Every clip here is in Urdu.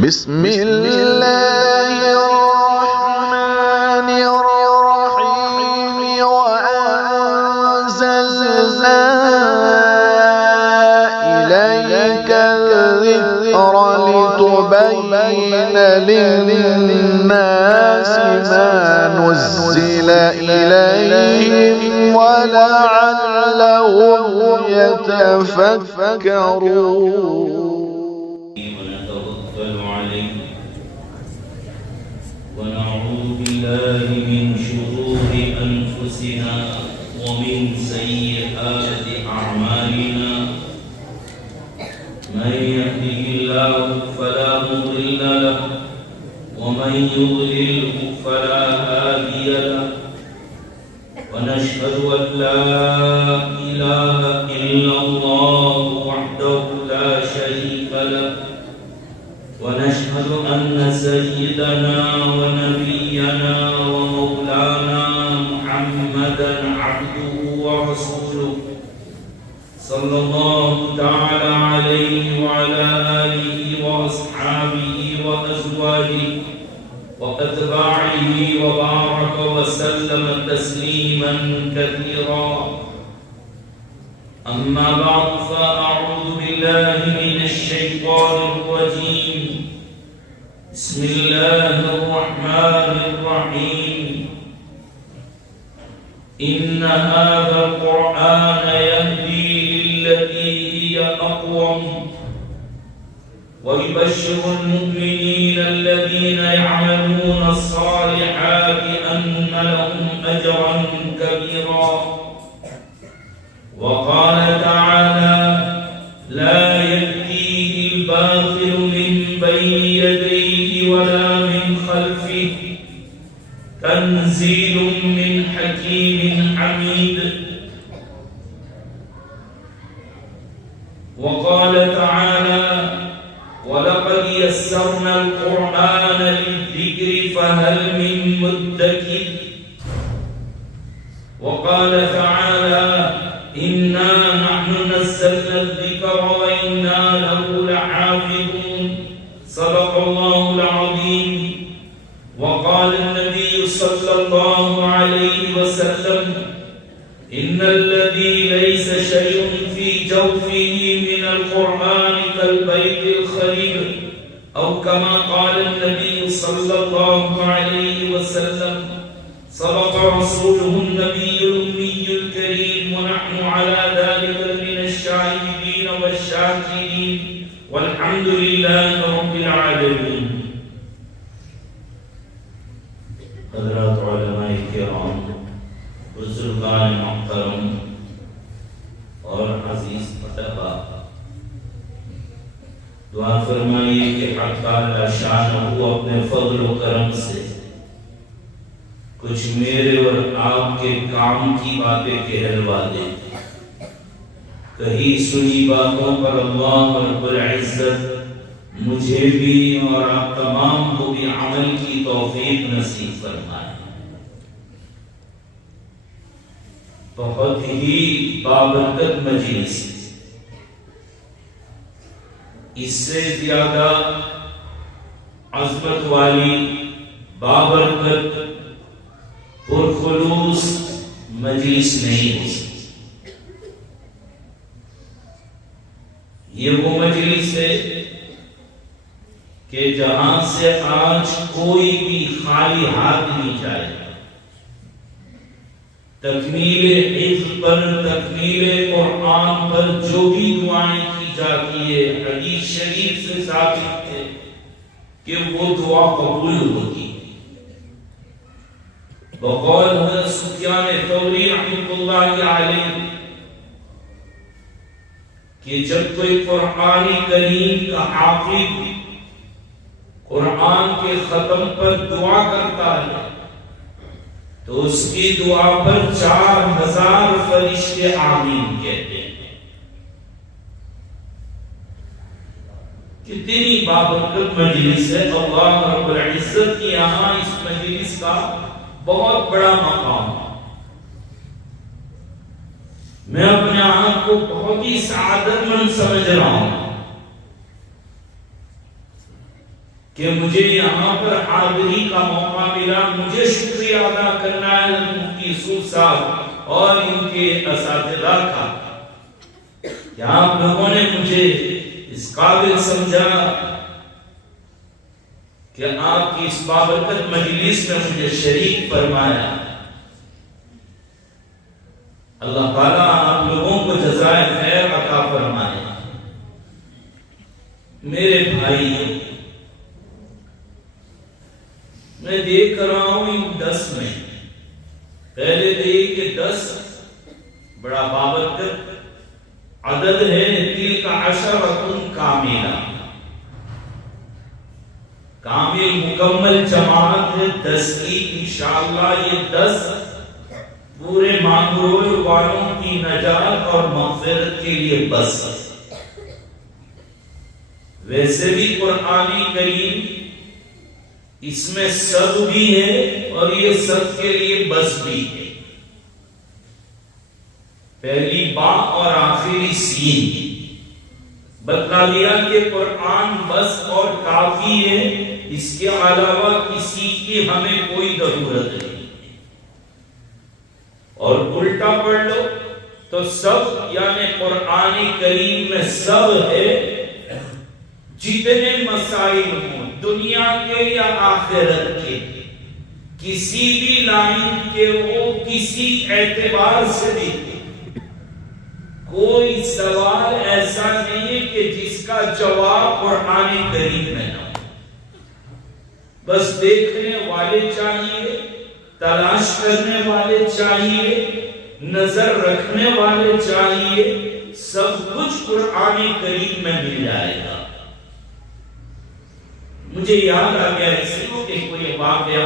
بسم الله الرحمن الرحيم وأنزلنا إليك الذكر لتبين للناس ما نزل إليهم ولعلهم يتفكرون. ونعوذ بالله من شرور أنفسنا ومن سيئات أعمالنا، من يهده الله فلا مضل له ومن يضلله فلا هادي له، ونشهد أن لا إله إلا الله وحده لا شريك له، ونشهد أن سيدنا ونبينا ومولانا محمدا عبده ورسوله صلى الله تعالى عليه وعلى آله وأصحابه وأزواجه وأتباعه وبارك وسلم تسليما كثيرا. أما بعد، فأعوذ بالله من الشيطان الرجيم. بسم الله الرحمن الرحيم. إن هذا القرآن يهدي للتي هي أقوم ويبشر المؤمنين الذين يعملون الصالحات أن لهم أجرا كبيرا. وقال تعالى: لا يأتيه الباطل من بين يديه ولا من خلفه تنزيل من حكيم حميد. وقال تعالى: ولقد يسرنا القرآن للذكر فهل من مدكر. وقال تعالى: إنا نحن نزلنا الذكر وإنا له لحافظون. صدق الله العظيم. وقال النبي صلى الله عليه وسلم: إن الذي ليس شيء في جوفه من القرآن كالبيت الخريب، أو كما قال النبي صلى الله عليه وسلم. صدق رسوله النبي الأمي الكريم، ونحن على ذلك من الشاهدين والشاكرين، والحمد لله رب العالمين. حضرات علماء کرام، بزرگان محترم اور عزیز طلباء، دعا فرمائیے کہ حق تعالی شانہ اپنے فضل و کرم سے کچھ میرے اور آپ کے کام کی باتیں کہلوا دے. کہیں سنی باتوں پر اللہ رب العزت مجھے بھی اور آپ تمام کو بھی عمل کی توفیق نصیب فرمائے. بہت ہی بابرکت مجلس، اس سے زیادہ عظمت والی بابرکت پرخلوص مجلس نہیں ہو سکتی. یہ وہ مجلس ہے کہ جہاں سے آج کوئی بھی خالی ہاتھ نہیں جائے. تکمیل حفظ پر، تکمیل قرآن پر جو بھی دعائیں کی جاتی ہے، حدیث شریف سے ثابت ہے کہ وہ دعا قبول ہوتی ہے. بقول حضرت سفیان ثوری رحمۃ اللہ علیہ کہ جب کوئی قرآن کریم کا حافظ قرآن کے ختم پر دعا کرتا ہے تو اس کی دعا پر 4000 فرشتے آمین کہتے ہیں. کتنی بابرکت مجلس ہے. اللہ رب العزت کی یہاں اس مجلس کا بہت بڑا مقام ہے. میں اپنے آپ کو بہت ہی سعادت مند سمجھ رہا ہوں کہ مجھے یہاں پر حاضری کا موقع ملا. مجھے شکریہ ادا کرنا ہے مفتی یوسف صاحب اور ان کے اساتذہ کا کہ آپ لوگوں نے مجھے اس قابل سمجھا کہ آپ کی اس بابرکت مجلس میں مجھے شریک فرمایا. اللہ تعالیٰ آپ لوگوں کو جزائے خیر عطا فرمائے. میرے بھائی، میں دیکھ رہا ہوں ان 10 میں پہلے تو یہ کہ 10 بڑا بابرکت عدد ہے. تلک عشرۃ کاملہ، کامل مکمل جماعت ہے 10 کی. انشاءاللہ یہ 10 پورے مانگرول والوں کی نجات اور مغفرت کے لیے بس. ویسے بھی قرآن کریم اس میں سب بھی ہے اور یہ سب کے لیے بس بھی ہے. پہلی با اور آخری سین بتلا دیا کہ قرآن بس اور کافی ہے، اس کے علاوہ کسی کی ہمیں کوئی ضرورت نہیں. اور الٹا پڑھ لو تو سب یعنی قرآن کریم میں سب ہے. جتنے مسائل ہوں دنیا کے یا آخرت کے، کسی بھی لائن کے وہ کسی اعتبار سے بھی کوئی سوال ایسا نہیں ہے کہ جس کا جواب قرآن کریم میں نہ ہو. بس دیکھنے والے چاہیے، تلاش کرنے والے چاہیے، نظر رکھنے والے چاہیے. سب کچھ قرآن کریم میں مل جائے گا. مجھے یاد آ گیا اسی کو کہ کوئی واقعہ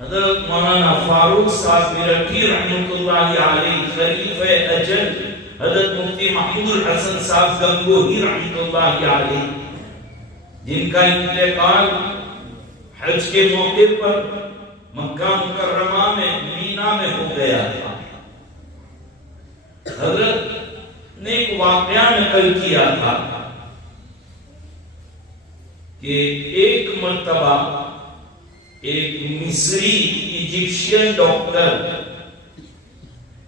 حضرت مولانا فاروق صاحب میرٹھی رحمۃ اللہ علیہ، خلیفہ اجل حضرت مفتی محمود الحسن صاحب گنگوہی رحمۃ اللہ علیہ، جن کا انتقال حج کے موقع پر مکہ مکرمہ میں مینا میں ہو گیا تھا. حضرت نے ایک واقعہ نقل کیا تھا کہ ایک مرتبہ ایک مصری ایجپشین ڈاکٹر،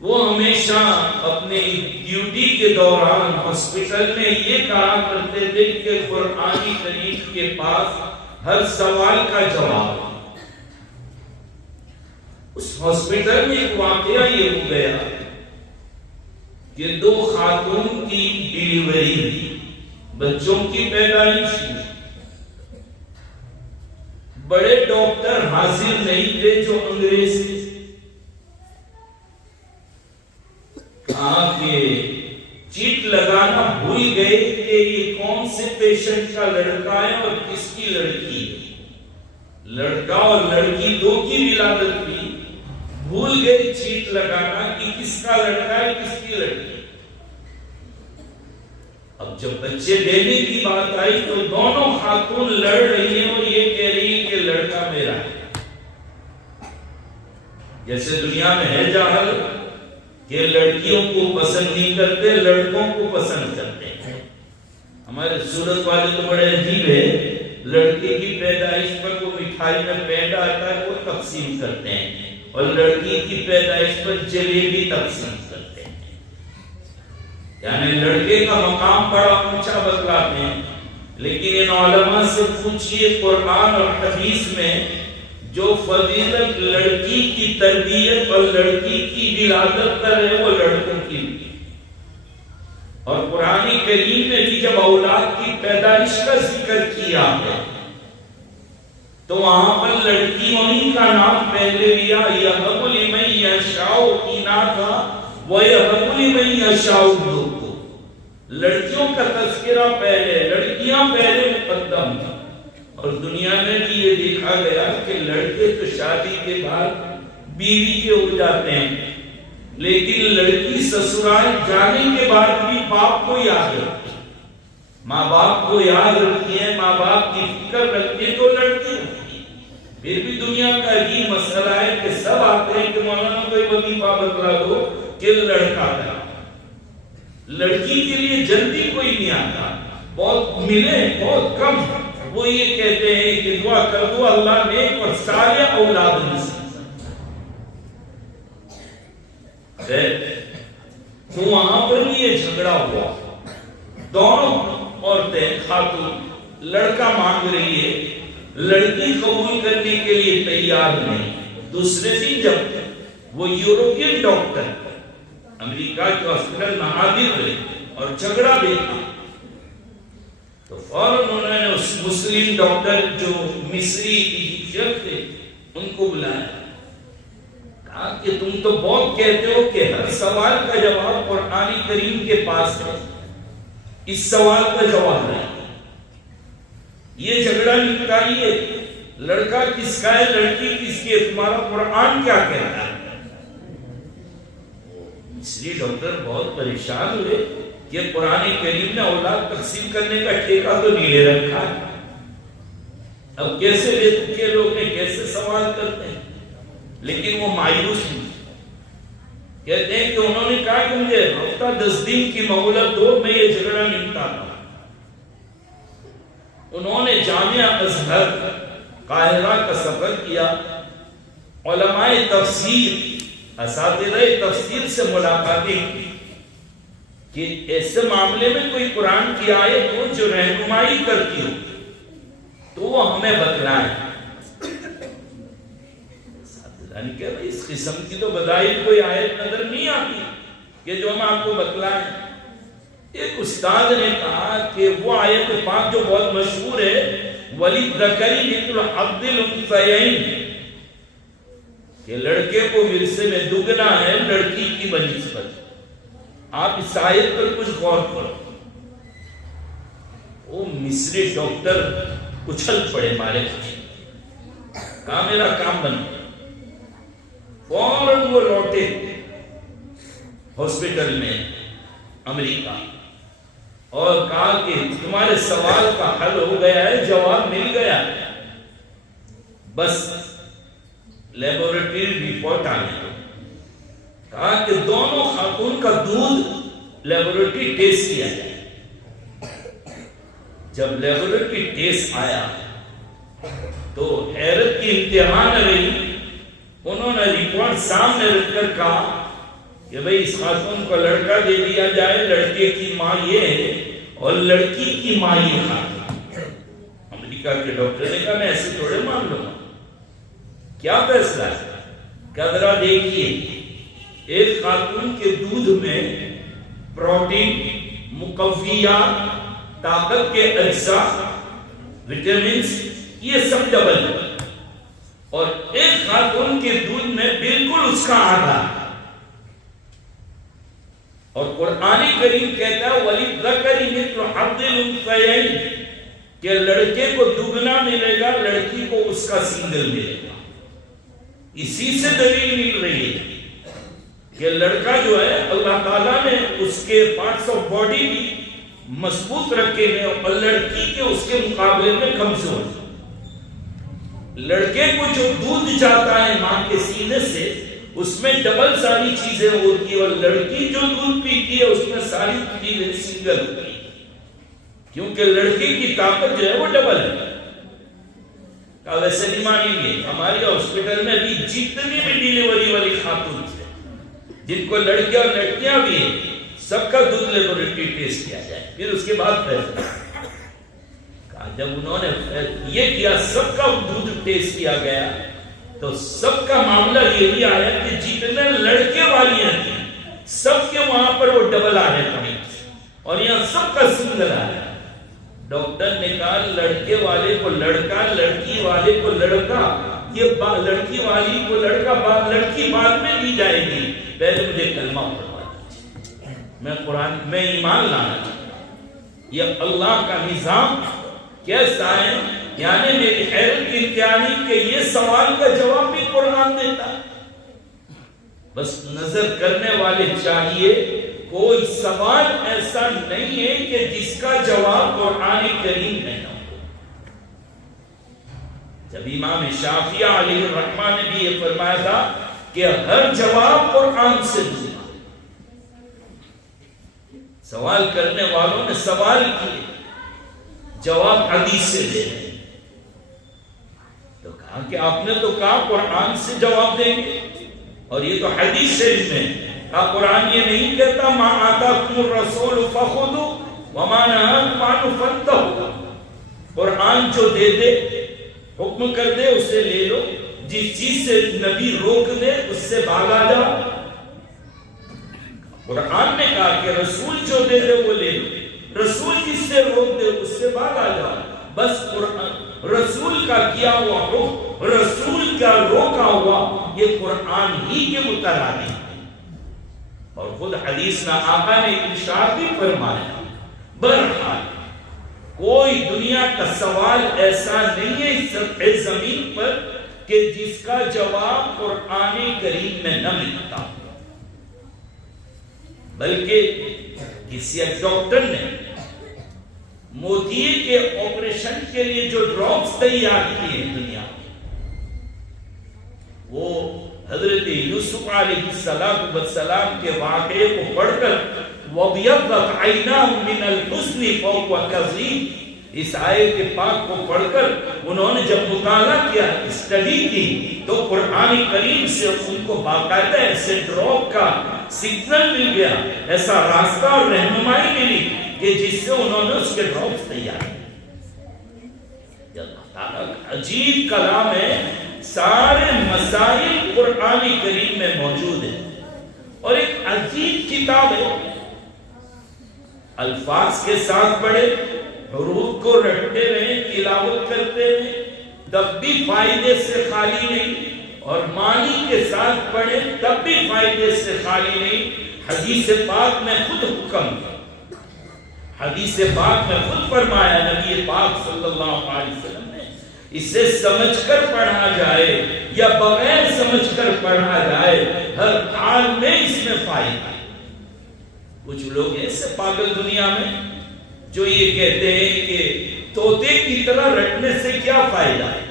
وہ ہمیشہ اپنے ڈیوٹی کے دوران ہاسپٹل میں یہ کہا کرتے تھے کہ قرآن کریم کے پاس ہر سوال کا جواب. اس ہاسپٹل میں ایک واقعہ یہ ہو گیا کہ 2 خاتون کی ڈیلیوری ہوئی، بچوں کی پیدائش ہوئی. بڑے ڈاکٹر حاضر نہیں تھے جو انگریز تھے. کہا کہ چیٹ لگانا بھول گئے کہ یہ کون سے پیشنٹ کا لڑکا ہے اور کس کی لڑکی ہے. لڑکا اور لڑکی 2 کی ولادت تھی، بھول گئے چیٹ لگانا کہ کس کا لڑکا ہے کس کی لڑکی. اب جب بچے دینے کی بات آئی تو دونوں خاتون لڑ رہی ہیں اور یہ کہہ رہی ہیں کہ لڑکا میرا ہے. جیسے دنیا میں ہے جہل کہ لڑکیوں کو پسند نہیں کرتے، لڑکوں کو پسند کرتے ہیں. ہمارے صورت والے تو بڑے عجیب ہے، لڑکے کی پیدائش پر وہ مٹھائی میں پینڈا آتا ہے وہ تقسیم کرتے ہیں، اور لڑکی کی پیدائش پر جلیبی تقسیم کرتے ہیں. یعنی لڑکے کا مقام بڑا اونچا بتلاتے ہیں. لیکن ان علماء سے پوچھئے قرآن اور حدیث میں جو فضیلت لڑکی کی تربیت اور لڑکی کی ولادت پر ہے وہ لڑکوں کی بھی. اور قرآن کریم نے بھی جب اولاد کی پیدائش کا ذکر کیا ہے تو وہاں پر لڑکیوں کا نام پہلے لیا، یَهَبُ لِمَن یَشَاءُ إِنَاثًا وَيَهَبُ لِمَن یَشَاءُ الذُّکُورَ. لڑکیوں کا تذکرہ پہلے، لڑکیاں پہلے مقدم تھا. اور دنیا میں بھی یہ دیکھا گیا کہ لڑکے تو شادی کے بعد بیوی کے ہو جاتے ہیں، لیکن لڑکی سسرال جانے کے بعد بھی باپ کو یاد رکھتی ہے، ماں باپ کو یاد رکھتی ہے، ماں باپ کی فکر رکھتی ہے تو لڑکی رکھتی ہے. پھر بھی دنیا کا عجیب مسئلہ ہے کہ سب آتے ہیں کہ مولانا کوئی وظیفہ بتلا دو کہ لڑکا ہے. لڑکی کے لیے جلدی کوئی نہیں آتا، بہت ملے بہت کم. وہ یہ کہتے ہیں کہ دعا کر دو اللہ نیک اور صالح اولاد نصیب۔ تو وہاں پر بھی یہ جھگڑا ہوا، دونوں عورتیں خاتون، لڑکا مانگ رہی ہے، لڑکی قبول کرنے کے لیے تیار نہیں۔ دوسرے دن جب وہ یورپین ڈاکٹر امریکہ کے ہاسپٹل میں حاضر رہے اور جھگڑا دیکھا تو فوراً انہوں نے اس مسلم ڈاکٹر جو مصری ایجپشین تھے ان کو بلایا، کہا کہ تم تو بہت کہتے ہو کہ ہر سوال کا جواب قرآن کریم کے پاس ہے، اس سوال کا جواب نہیں، یہ جھگڑا نپٹائیے، لڑکا کس کا ہے، لڑکی کس کی ہے، تمہارا قرآن کیا کہتا ہے؟ مصری ڈاکٹر بہت پریشان ہوئے کہ قرآن کریم نے اولاد تقسیم کرنے کا ٹھیکہ تو نہیں لے رکھا ہے، اب کیسے لے چکے لوگ نے کیسے سوال کرتے ہیں؟ لیکن وہ مایوس نہیں، کہتے ہیں کہ انہوں نے کہا کہ مجھے ہفتہ 10 دن کی مہلت دو، میں یہ جھگڑا نپٹاتا ہوں۔ انہوں نے جامعہ ازہر قاہرہ کا سفر کیا، علماء تفسیر، اساتذہ تفسیر سے ملاقاتیں کی کہ ایسے معاملے میں کوئی قرآن کی آیت ہو جو رہنمائی کرتی ہو تو وہ ہمیں بتلائیں۔ اساتذہ نے کہا اس قسم کی تو بظاہر کوئی آیت نظر نہیں آتی کہ جو ہم آپ کو بتلائیں۔ ایک استاد نے کہا کہ وہ آیت پاک جو بہت مشہور ہے وَلِلذَّكَرِ مِثْلُ حَظِّ الْأُنثَيَيْنِ، کہ لڑکے کو ورثے میں دگنا ہے لڑکی کی بنسبت، آپ اس آیت پر کچھ غور کرو۔ وہ مصری ڈاکٹر اچھل پڑے مارے، کہا میرا کام بن گیا۔ فوراً وہ لوٹے ہاسپٹل میں امریکہ اور کہا کہ تمہارے سوال کا حل ہو گیا ہے، جواب مل گیا، بس لیبورٹری رپورٹ آنے دو۔ کہا کہ دونوں خاتون کا دودھ لیبورٹری ٹیسٹ کیا جائے۔ جب لیبورٹری ٹیسٹ آیا تو حیرت کی انتہا نہ رہی، انہوں نے رپورٹ سامنے رکھ کر کہا کہ بھئی اس خاتون کو لڑکا دے دیا جائے، لڑکے کی ماں یہ ہے اور لڑکی کی ماں یہ خاتون۔ امریکہ کے ڈاکٹر نے کہا میں ایسے تھوڑے مان لوں گا، کیا فیصلہ ہے؟ کہ ذرا دیکھیے ایک خاتون کے دودھ میں پروٹین، مقویات، طاقت کے اجزاء، وٹامنز، یہ سب ڈبل ہے، اور ایک خاتون کے دودھ میں بالکل اس کا آدھا۔ اور قرآن کریم کہتا ہے وَلِلذَّكَرِ مِثْلُ حَظِّ الْأُنثَيَيْنِ، کہ لڑکے کو دگنا ملے گا، لڑکی کو اس کا سنگل ملے گا۔ اسی سے دلیل مل رہی ہے کہ لڑکا جو ہے اللہ تعالیٰ نے اس کے پارٹس آف باڈی بھی مضبوط رکھے ہیں اور لڑکی کے اس کے مقابلے میں کمزور ہے۔ لڑکے کو جو دودھ جاتا ہے ماں کے سینے سے اس میں ڈبل ساری چیزیں ہوتی ہیں، اور لڑکی جو دودھ پیتی ہے اس میں ساری چیزیں سنگل ہوتی ہیں، کیونکہ لڑکی کی طاقت جو ہے وہ ڈبل ہے۔ ویسے نہیں مانیں گے، ہماری ہاسپٹل میں بھی جتنی بھی ڈیلیوری والی خاتون تھے جن کو لڑکے اور لڑکیاں بھی ہیں، سب کا دودھ لیبورٹری ٹیسٹ کیا جائے، پھر اس کے بعد فیصلہ۔ جب انہوں نے یہ کیا، سب کا دودھ ٹیسٹ کیا گیا تو سب کا معاملہ یہ بھی آیا کہ جتنے لڑکے والیاں تھیں سب کے وہاں پر وہ ڈبل آ رہے تھے اور یہاں سب کا سنگل آ رہا ہے۔ ڈاکٹر نے کہا لڑکے والے کو لڑکا، لڑکی والے کو لڑکا، یہ لڑکی والی کو لڑکا، لڑکی بعد میں دی جائے گی، پہلے مجھے کلمہ پڑھوا دیجیے، میں قرآن میں ایمان لانا چاہتا ہوں۔ یہ اللہ کا نظام کیسا ہے؟ یعنی میری حیرت کی انتہائی کہ یہ سوال کا جواب بھی قرآن دیتا ہے۔ بس نظر کرنے والے چاہیے، کوئی سوال ایسا نہیں ہے کہ جس کا جواب قرآن کریم میں نہ ہو۔ جب امام شافعی علیہ الرحمہ نے بھی یہ فرمایا تھا کہ ہر جواب قرآن سے ملتا۔ سوال کرنے والوں نے سوال کیے، جواب حدیث سے دے رہے۔ کہ آپ نے تو کہا قرآن سے جواب دیں گے، اور یہ تو حدیث شریف میں کہا، قرآن یہ نہیں کہتا ما آتاکم الرسول فخذوا وما نهاکم عنہ فانتہوا، قرآن جو دے دے حکم کر دے اسے لے لو، جس چیز سے نبی روک دے اس سے بھاگ آ جاؤ۔ قرآن نے کہا کہ رسول جو دے دے وہ لے لو، رسول جس سے روک دے اس سے بھاگ آ جاؤ۔ بس قرآن رسول کا کیا ہوا حکم، رسول کا روکا ہوا، یہ قرآن ہی کے مترادف ہے۔ اور خود حدیث میں آقا نے ارشاد بھی فرمایا، بہرحال کوئی دنیا کا سوال ایسا نہیں ہے اس سطح زمین پر کہ جس کا جواب قرآن کریم میں نہ ملتا، بلکہ کسی ایک ڈاکٹر نے موتیے کے آپریشن کے لیے جو ڈراپس تیار کیے ہیں دنیا وہ حضرت یوسف علیہ السلام کے واقعے کو پڑھ کر وَبْيَضَّتْ عَيْنَاهُ مِنَ الْحُزْنِ فَهُوَ كَظِيمٌ، اس آیت پاک کو پڑھ کر انہوں نے جب مطالعہ کیا، اسٹڈی کی، تو قرآن کریم سے ان کو باقاعدہ ایسے ڈراپ کا سگنل مل گیا، ایسا راستہ اور رہنمائی ملی کہ جس سے انہوں نے اس کے ڈراپس تیار کیے۔ اللہ تعالیٰ کا عجیب کلام ہے، سارے مسائل قرآن کریم میں موجود ہیں، اور ایک عجیب کتاب ہے، الفاظ کے ساتھ پڑھے، حروف کو رٹتے رہیں، تلاوت کرتے رہیں، تب بھی فائدے سے خالی نہیں، اور معنی کے ساتھ پڑھے تب بھی فائدے سے خالی نہیں۔ حدیث پاک میں خود حکم، حدیث پاک میں خود فرمایا نبی پاک صلی اللہ علیہ وسلم نے، اسے سمجھ کر پڑھا جائے یا بغیر سمجھ کر پڑھا جائے، ہر حال میں اس میں فائدہ۔ کچھ لوگ ایسے پاگل دنیا میں جو یہ کہتے ہیں کہ طوطے کی طرح رٹنے سے کیا فائدہ ہے،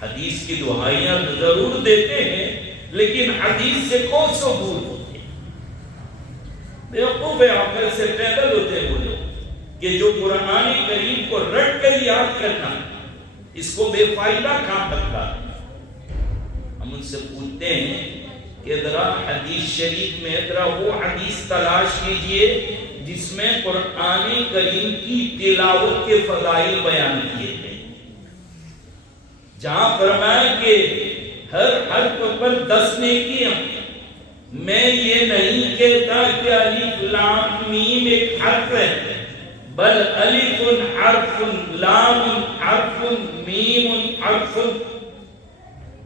حدیث کی دعائیاں ضرور دیتے ہیں لیکن حدیث سے کون سو دور ہوتے ہیں، بیوقوف عقل سے پیدل ہوتے ہیں وہ لوگ کہ جو قرآن کریم کو رٹ کر یاد کرنا اس کو بے فائدہ کام لگتا ہے۔ ہم ان سے پوچھتے ہیں کہ ذرا حدیث شریف میں ذرا وہ حدیث تلاش کیجئے جس میں قرآن کریم کی تلاوت کے فضائل بیان کیے تھے، جہاں فرمایا کہ ہر حرف پر 10 نیکیاں۔ میں یہ نہیں کہتا کہ الف لام میم ایک حرف ہے، بل الف حرف، لام حرف، میم حرف۔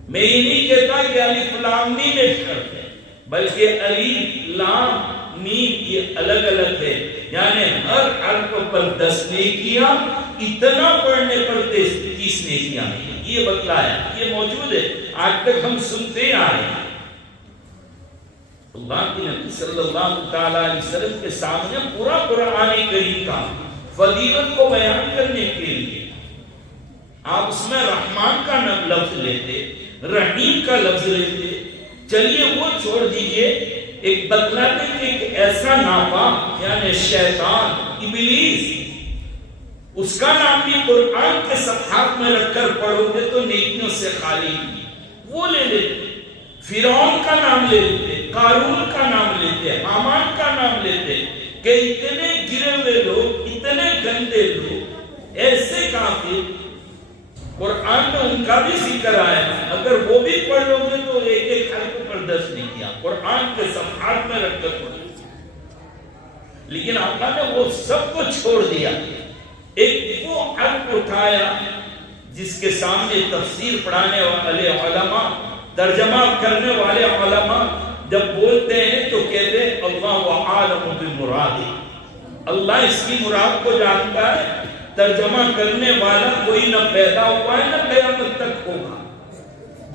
میں یہ نہیں کہتا کہ الف لام میم ایک حرف ہے، بلکہ الف لام میم یہ الگ الگ ہے، یعنی ہر حرف پر 10 نیکیاں، اتنا پڑھنے پر 30 نیکیاں ہیں، یہ بتلایا، یہ موجود ہے، آج تک ہم سنتے آئے ہیں۔ اللہ کے نبی صلی اللہ تعالیٰ علیہ وسلم کے سامنے پورا قرآن کریم کا فضیلت کو بیان کرنے کے لیے آپ اس میں رحمان کا لفظ لیتے، رحیم کا لفظ لیتے، چلیے وہ چھوڑ دیجئے، ایک بتلاتے کہ ایک ایسا ناپاک یعنی شیطان ابلیس، اس کا نام بھی قرآن کے صفحات میں رکھ کر پڑھو گے تو نیکیوں سے خالی نہیں، وہ لے لیتے، فرعون کا نام لے لیتے، قارون کا نام لیتے، حامان کا نام لیتے، کہ اتنے گرے ہوئے لوگ، اتنے گندے لوگ، ایسے کافر، قرآن میں ان کا بھی ذکر آیا، اگر وہ بھی پڑھ لو گے تو ایک ایک حرف پر 10 نہیں کیا، قرآن کے صفحات میں رکھ کر پڑھو۔ لیکن آقا نے وہ سب کو چھوڑ دیا، ایک وہ حرف اٹھایا جس کے سامنے تفسیر پڑھانے والے علماء، ترجمہ کرنے والے علماء جب بولتے ہیں تو کہتے ہیں اللہ عالم بمرادہ، اللہ اس کی مراد کو جانتا ہے، ترجمہ کرنے والا کوئی نہ پیدا ہوا ہے نہ قیامت تک ہوگا،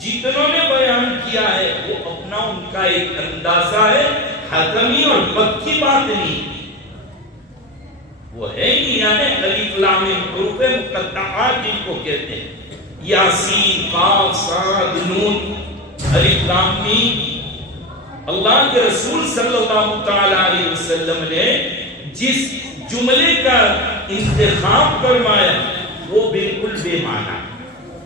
جتنوں نے بیان کیا ہے وہ اپنا ان کا ایک اندازہ ہے، حتمی اور پکی بات نہیں، وہ ہے نہیں، یعنی الف لام میم حروف مقطعات جن کو کہتے ہیں، یاسین قاف صاد نون الف لام میم۔ اللہ کے رسول صلی اللہ تعالی علیہ وسلم نے جس جملے کا انتخاب فرمایا وہ بالکل بے معنی،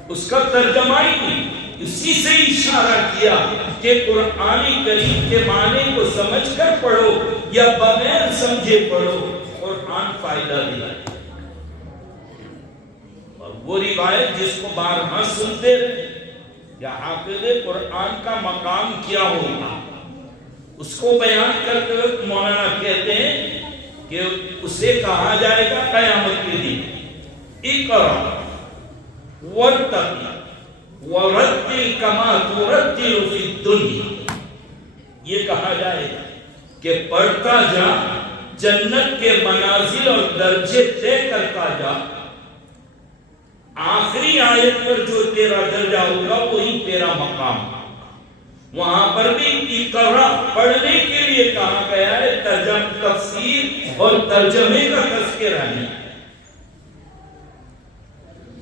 اس کا ترجمہ ہی نہیں، اسی سے اشارہ کیا کہ قرآن کریم کے معنی کو سمجھ کر پڑھو یا بغیر سمجھے پڑھو، قرآن فائدہ دیا۔ اور وہ روایت جس کو بارہا سنتے رہے، یا حافظ قرآن کا مقام کیا ہوگا، اس کو بیان کرتے وقت مولانا کہتے ہیں کہ اسے کہا جائے گا قیامت کے دن اقرأ وارتقی ورتل کما ترتل فی الدنیا، یہ کہا جائے گا کہ پڑھتا جا، جنت کے منازل اور درجے طے کرتا جا، آخری آیت پر جو تیرا درجہ ہوگا وہی تیرا مقام۔ وہاں پر بھی اقرا پڑھنے کے لیے کہا گیا ہے، ترجمہ تفسیر اور ترجمے کا تذکرہ نہیں۔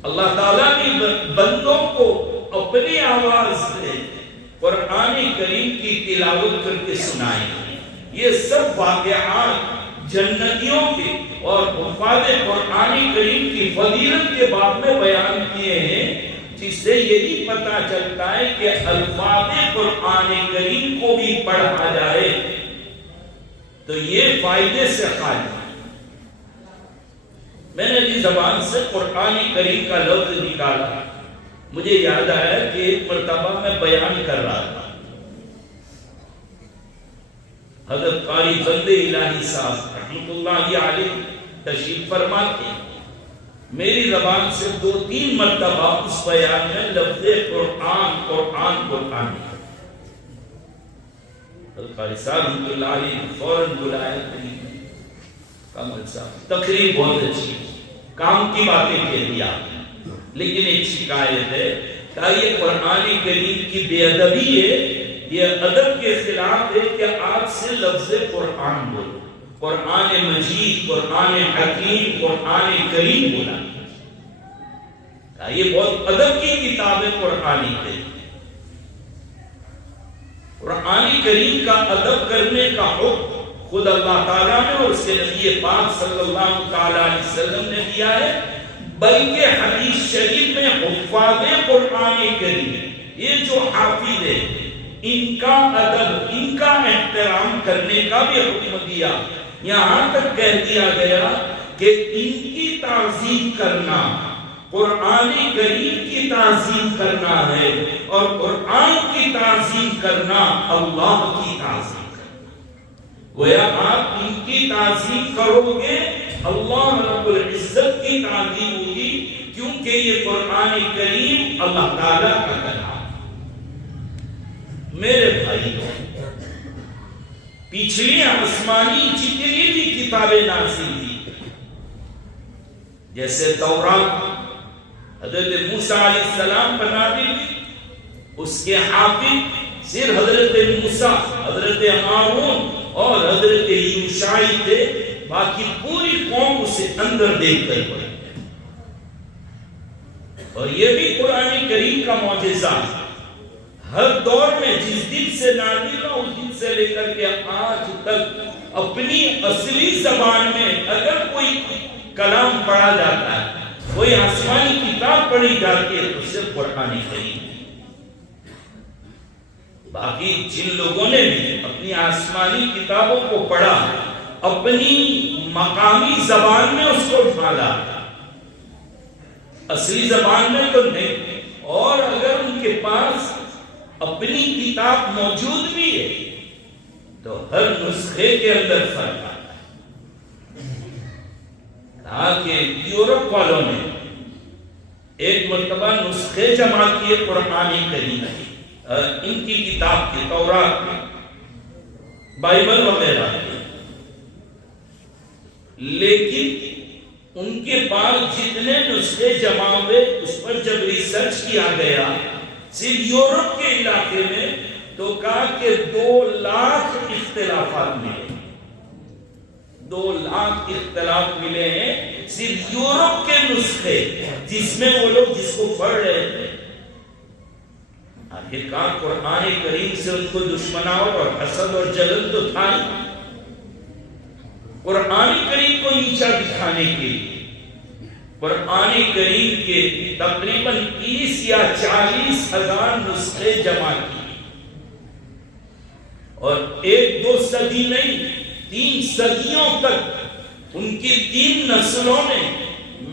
اللہ تعالیٰ نے بندوں کو اپنی آواز سے قرآن کریم کی تلاوت کر کے سنائے۔ یہ سب واقعات جنتیوں کے اور حفاظ قرآن کریم کی فضیلت کے باب میں بیان کیے ہیں، جس سے یہی پتہ چلتا ہے کہ الفاظ قرآن کریم کو بھی پڑھا جائے تو یہ فائدے سے خالی۔ میں نے اپنی زبان سے قرآن کریم کا لفظ نکالا، مجھے یاد آیا کہ ایک مرتبہ میں بیان کر رہا تھا، حضرت قاری بند الہی صاحب رحمۃ اللہ علیہ تشریف فرما کے میری زبان سے 2-3 مرتبہ اس بیان میں لفظ قرآن قرآن قرآن، حضرت قاری صاحب رحمۃ اللہ علیہ فوراً بلایا، کامل صاحب تقریر بہت اچھی، کام کی باتیں کہہ دیا، لیکن ایک شکایت ہے کہ یہ قرآن کریم کی بے ادبی ہے، یہ ادب کے خلاف ہے کہ آپ سے لفظ قرآن بولو، قرآن مجید، قرآن حکیم، قرآن کریم بولا۔ یہ بہت ادب کی کتاب ہے قرآن کریم۔ قرآن کریم کا ادب کرنے کا حکم خود اللہ تعالیٰ نے اور اس کے نبی پاک صلی اللہ تعالیٰ علیہ وسلم نے دیا ہے، بلکہ حدیث شریف میں حفاظ قرآن کریم، یہ جو حافظ ہے، ان کا ادب، ان کا احترام کرنے کا بھی حکم دیا۔ یہاں تک کہہ دیا گیا کہ ان کی تعظیم کرنا قرآن کریم کی تعظیم کرنا ہے، اور قرآن کی تعظیم کرنا اللہ کی تعظیم۔ گویا آپ ان کی تعظیم کرو گے، اللہ رب العزت کی تعظیم ہوگی، کیونکہ یہ قرآن کریم اللہ تعالیٰ کا کلام۔ میرے بھائیوں، پچھلی آسمانی جتنی بھی کتابیں نازل ہوئی، جیسے تورات حضرت موسیٰ علیہ السلام پر نازل ہوئی، اس کے حافظ صرف حضرت موسیٰ، حضرت ہارون اور حضرت یوشع تھے، باقی پوری قوم اسے اندر دیکھ کر پڑی۔ اور یہ بھی قرآن کریم کا معجزہ، ہر دور میں جس دن سے نازل ہوا اس دن سے لے کر کے آج تک اپنی اصلی زبان میں اگر کوئی کلام پڑھا جاتا ہے، کوئی آسمانی کتاب پڑھی جاتی ہے، تو صرف قرآن کریم۔ باقی جن لوگوں نے بھی اپنی آسمانی کتابوں کو پڑھا، اپنی مقامی زبان میں اس کو ڈھالا، اصلی زبان میں تو نہیں، اور اگر ان کے پاس اپنی کتاب موجود بھی ہے تو ہر نسخے کے اندر فرق آتا ہے۔ کہا کہ یورپ والوں نے ایک مرتبہ نسخے جمع کیے قرآن کریم کی، ان کی کتاب کی، تورات میں، بائبل وغیرہ، لیکن ان کے پاس جتنے نسخے جمع ہوئے اس پر جب ریسرچ کیا گیا صرف یورپ کے علاقے میں، تو کہا کہ 2 لاکھ اختلافات ملے، 2 لاکھ اختلاف ملے ہیں صرف یورپ کے نسخے، جس میں وہ لوگ جس کو پڑھ رہے تھے۔ آخرکار قرآن کریم سے ان کو دشمناوٹ اور حسد اور جلن تو تھا ہی، قرآن کریم کو نیچا دکھانے کے لیے، قرآن کریم کے تقریباً 30 یا 40 ہزار نسخے جمع کیے، اور 1-2 صدی نہیں، 3 صدیوں تک ان کی 3 نسلوں نے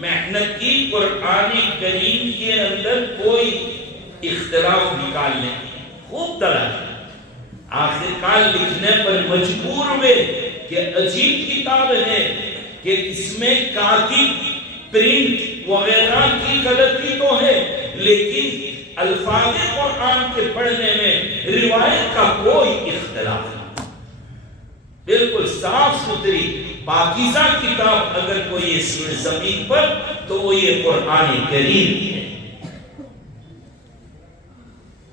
محنت کی قرآن کریم کے اندر کوئی اختلاف نکالنے کی، خوب تلاش، آخرکار لکھنے پر مجبور ہوئے کہ عجیب کتاب ہے کہ اس میں کاتب پرنٹ وغیرہ کی غلطی تو ہے، لیکن الفاظ قرآن کے پڑھنے میں روایت کا کوئی اختلاف نہیں، بالکل صاف ستھری پاکیزہ کتاب اگر کوئی اس زمین پر تو وہ یہ قرآن کریم ہے۔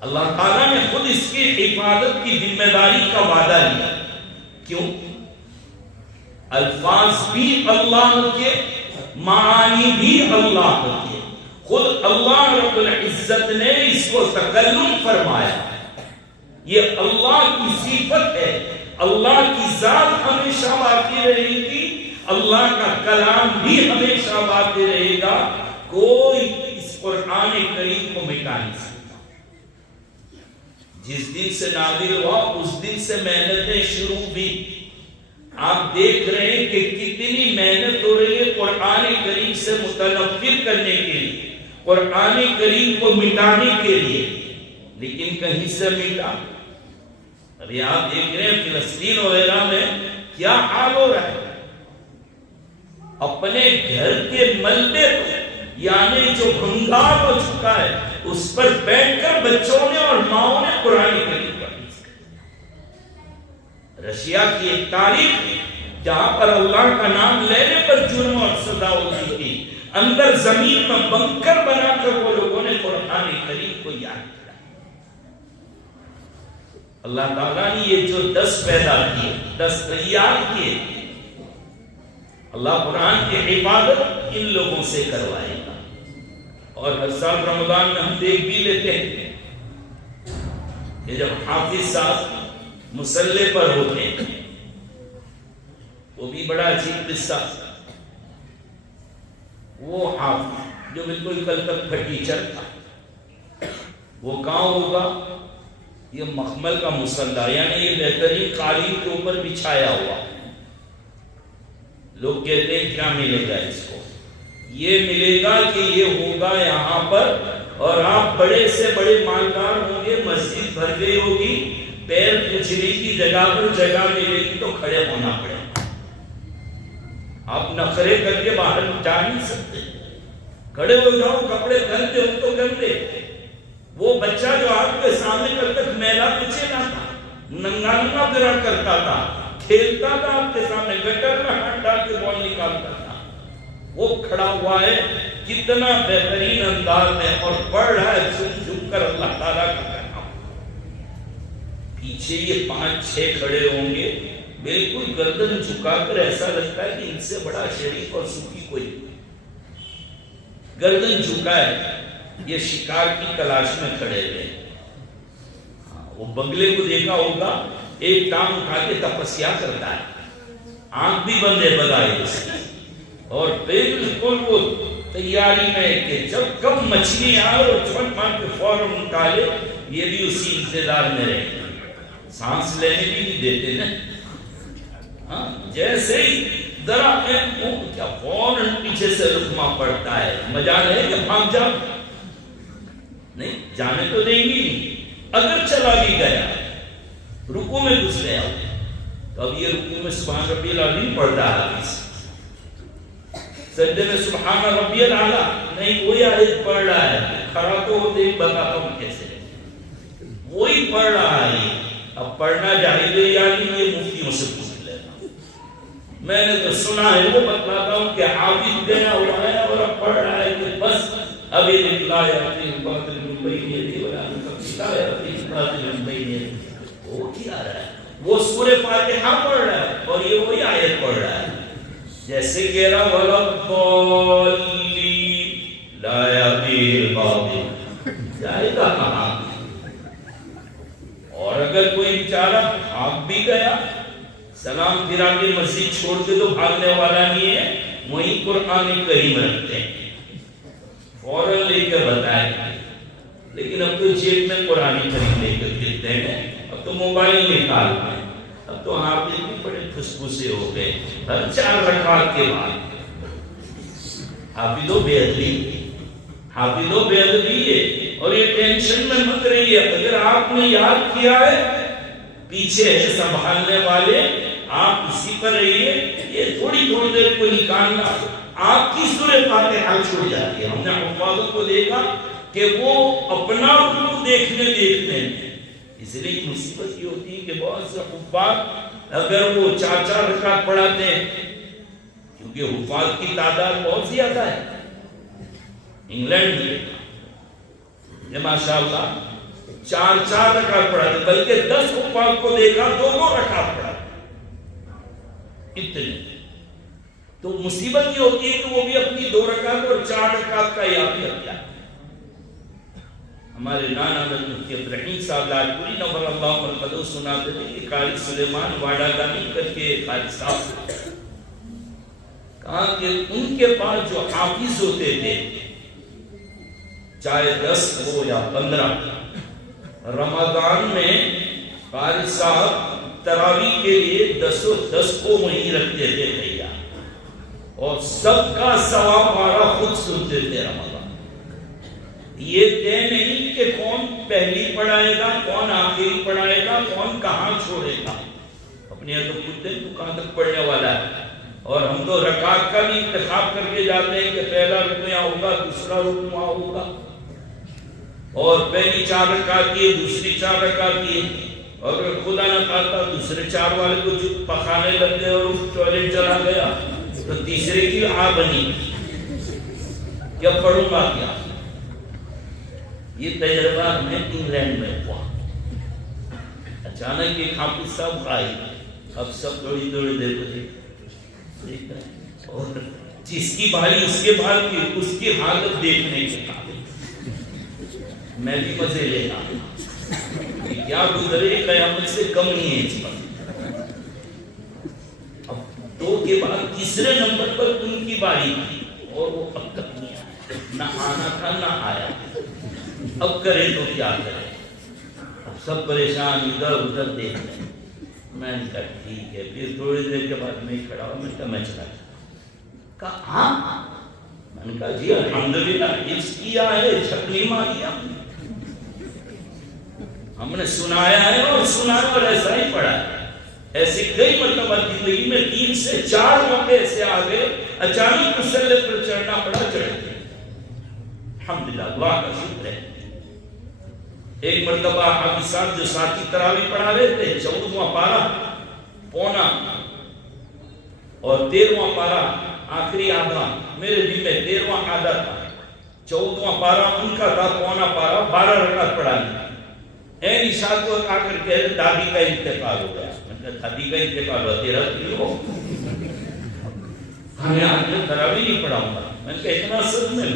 اللہ تعالیٰ نے خود اس کی حفاظت کی ذمہ داری کا وعدہ لیا، کیوں؟ الفاظ بھی اللہ کے، معانی بھی اللہ کے، خود اللہ رب العزت نے اس کو تکلم فرمایا، یہ اللہ کی صفت ہے، اللہ کی ذات ہمیشہ باقی رہے گی، اللہ کا کلام بھی ہمیشہ باقی رہے گا، کوئی اس قرآن کریم کو مٹا نہیں سکتا۔ جس دن سے نازل ہوا اس دن سے محنتیں شروع ہوئی، آپ دیکھ رہے ہیں کہ کتنی محنت ہو رہی ہے قرآن کریم سے متنفر کرنے کے لیے، قرآن کریم کو مٹانے کے لیے، لیکن کہیں سے مٹا؟ ابھی آپ دیکھ رہے ہیں فلسطین وغیرہ میں کیا حال ہو رہا ہے، اپنے گھر کے ملبے یعنی جو بھنگار ہو چکا ہے اس پر بیٹھ کر بچوں نے اور ماؤں نے قرآن کریم پڑھی۔ رشیا کی ایک تاریخ جہاں پر اللہ کا نام لینے پر جرم اور سزا ہوتی تھی، اندر زمین میں بنکر بنا کر وہ لوگوں نے قرآن کریم کو یاد کیا۔ اللہ تعالیٰ نے یہ جو 10 پیدا کیے، 10 تیار کیے، اللہ قرآن کی حفاظت ان لوگوں سے کروائے گا۔ اور ہر سال رمضان میں ہم دیکھ بھی لیتے ہیں کہ جب حافظ صاحب مصلے پر ہوتے ہیں، وہ بھی بڑا عجیب قصہ، وہ حافظ جو بالکل کل تک پھٹیچر تھا، وہ کہاں ہوگا؟ یہ مخمل کا مصلی، یعنی یہ بہترین قالین کے اوپر بچھایا ہوا۔ لوگ کہتے ہیں کیا ملے گا اس کو؟ یہ ملے گا کہ یہ ہوگا یہاں پر، اور آپ بڑے سے بڑے مالدار ہوں گے، مسجد بھر گئی ہوگی، پیر پوچھنے کی جگہ پر جگہ ملے گی تو کھڑے ہونا پڑے گا، آپ نخرے کر کے باہر جا نہیں سکتے، کھڑے ہو جاؤ، کپڑے گندے ہو تو گندے۔ وہ بچہ جو آپ کے سامنے کل تک میلا پوچھے نہ تھا، ننگا ننگا پھرا کرتا تھا، کھیلتا تھا آپ کے سامنے، گٹر میں ہاتھ ڈال کے بال نکالتا تھا، وہ کھڑا ہوا ہے کتنا بہترین انداز میں اور پڑھ رہا ہے جھک جھک کر اللہ تعالیٰ کا کلام۔ پیچھے یہ 5-6 کھڑے ہوں گے، بالکل گردن جھکا کر، ایسا لگتا ہے کہ ان سے بڑا شریف اور صوفی کوئی، گردن جھکا ہے، یہ شکار کی تلاش میں کھڑے ہوئے۔ وہ بنگلے کو دیکھا ہوگا، ایک ٹانگ اٹھا کے تپسیا کرتا ہے، آنکھ بھی بند ہے بدائے اس کی، اور بالکل وہ تیاری میں کہ جب کب مچھلی آئے اور چھٹ مار کے فوراً نکالے، یہ بھی اسی انتظار میں رہے، سانس لینے بھی نہیں دیتے نا، جیسے ہی ذرا کیا فوراً پیچھے سے رکما پڑتا ہے، مجال ہے کہ بھاگ جاؤ، نہیں جانے تو دیں گی نہیں، اگر چلا بھی گیا رکوع میں گھس گیا تو اب یہ رکوع میں سبحان ربی العظیم پڑھتا ہے، سجدے میں سبحان ربی العالی نہیں، وہی آیت پڑھ رہا ہے، کھڑا تو ہوتے ہی بتاتا ہوں کیسے، وہی پڑھ رہا ہے۔ اب پڑھنا جائز ہے یا نہیں یہ مفتیوں سے پوچھ لینا، میں نے تو سنا ہے، وہ بتلاتا ہوں کہ حافظ دینا ہوا ہے اور اب پڑھ رہا ہے کہ بس ابھی نکلا ہے باطل من بین یدیہ ولا من خلفہ، وہ کیا رہا ہے؟ وہ سورہ فاتحہ پڑھ رہا ہے اور یہ وہی آیت پڑھ رہا ہے، جیسے کہہ رہا وَلَضَّالِّينَ لَا يَهْدِي الْبَاطِلَ، جائے گا کہاں؟ اور اگر کوئی بیچارہ بھاگ بھی گیا، سلام پھرا کے مسجد چھوڑ کے تو بھاگنے والا نہیں ہے، وہیں قرآن کریم رکھتے ہیں، فوراً لے کے بتائیں، لیکن اب تو جیب میں قرآن کریم لے کر دیتے ہیں، اب تو موبائل نکالتے ہیں، اب تو حافظ بھی بڑے پھسپھسے ہو گئے، ہر 4 رکعت کے بعد حافظ و بے ادبی ہے، اور یہ ٹینشن میں مت رہیے، اگر آپ نے یاد کیا ہے پیچھے ہے سنبھالنے والے، آپ اسی پر رہیے، یہ تھوڑی دیر کو نکالنا آپ کی سورہ فاتحہ چھوڑ جاتی ہے۔ ہم نے حفاظوں کو دیکھا کہ وہ اپنا رکوع دیکھنے ہیں، اس لیے مصیبت یہ ہوتی ہے کہ بہت سے حفاظ اگر وہ 4 رکعت پڑھاتے ہیں، کیونکہ حفاظ کی تعداد بہت زیادہ ہے انگلینڈ میں، ماشاءاللہ 4 رکعت پڑھاتے، بلکہ 10 حفاظ کو دیکھا 2 رکعت پڑھاتے، اتنے۔ تو مصیبت یہ ہوتی ہے کہ وہ بھی اپنی 2 رکعت اور 4 رکعت کا یاد کرتا ہے۔ ہمارے نانا مفتی عبدالرحیم صاحب لاجپوری نور اللہ مرقدہ سناتے تھے کہ قاری سلیمان واڈا گانی کر کے قاری صاحب کہا کہ ان کے پاس جو حافظ ہوتے تھے، چاہے 10 ہو یا 15، رمضان میں قاری صاحب تراویح کے لیے 10 کو وہیں رکھتے تھے بھیا، اور سب کا ثواب ہمارا خود سنتے تھے رمضان۔ یہ طے نہیں کہ کون پہلی پڑھائے گا، کون آخری پڑھائے گا، کون کہاں چھوڑے گا، اپنے یہاں تو خود تو کہاں تک پڑھنے والا ہے، اور ہم تو رکعت کا بھی انتخاب کر کے جاتے ہیں کہ پہلا رکوع یہاں ہوگا، دوسرا رکوع وہاں ہوگا، اور پہلی 4 رکعت کی دوسری 4 رکعت کی، اور اگر خدا نہ خواستہ دوسرے 4 والے کو جو پخانے لگ گئے اور ٹوائلٹ چلا گیا تو تیسرے کی آ بنی، کیا پڑھوں گا کیا؟ یہ تجربہ ہمیں انگلینڈ میں ہوا۔ اچانک ایک حافظ صاحب آئے، اب سب تھوڑی دیر کو دیکھ رہے ہیں، اور جس کی باری اس کے بعد کی اس کی حالت دیکھنے کے قابل، میں بھی مزے لے رہا، کیا گزرے قیامت سے کم نہیں ہے اس پر۔ اب 2 کے بعد تیسرے نمبر پر ان کی باری تھی، اور وہ اب تک نہیں آیا، نہ آنا تھا نہ آیا، اب کرے تو کیا کرے؟ اب سب پریشان ادھر ادھر دیکھ رہے ہیں۔ میں نے کہا ٹھیک ہے، پھر تھوڑی دیر کے بعد میں کھڑا ہوں، میں کہا میں چلا جاتا، کہا ہاں، میں نے کہا جی الحمدللہ حفظ کیا ہے، چھک نہیں ماری ہم نے سنایا ہے اور سنایا اور ایسا ہی پڑھا ہے۔ ایسی کئی مرتبہ زندگی میں 3 سے 4 موقع ایسے آ گئے، اچانک مسئلے پر چڑھنا پڑا، چڑھ گئے، الحمدللہ اللہ کا شکر ہے۔ ایک مرتبہ حافظ صاحب جو ساتھی تراویح پڑھا رہے تھے، 14واں پارہ پونا اور 13واں پارہ آخری آدھا، میرے دل میں 13واں آدھا تھا، 14واں پارہ ان کا تھا، پونا پارہ 12 رکعت پڑھانی، این عشاء کو آ کر کہہ رہے دادی کا انتقال ہو گیا۔ میں نے کہا دادی کا انتقال ہوا، تیرا کیوں ہو؟ ہمیں آج میں تراویح نہیں پڑھاؤں گا۔ میں نے کہا اتنا صدمے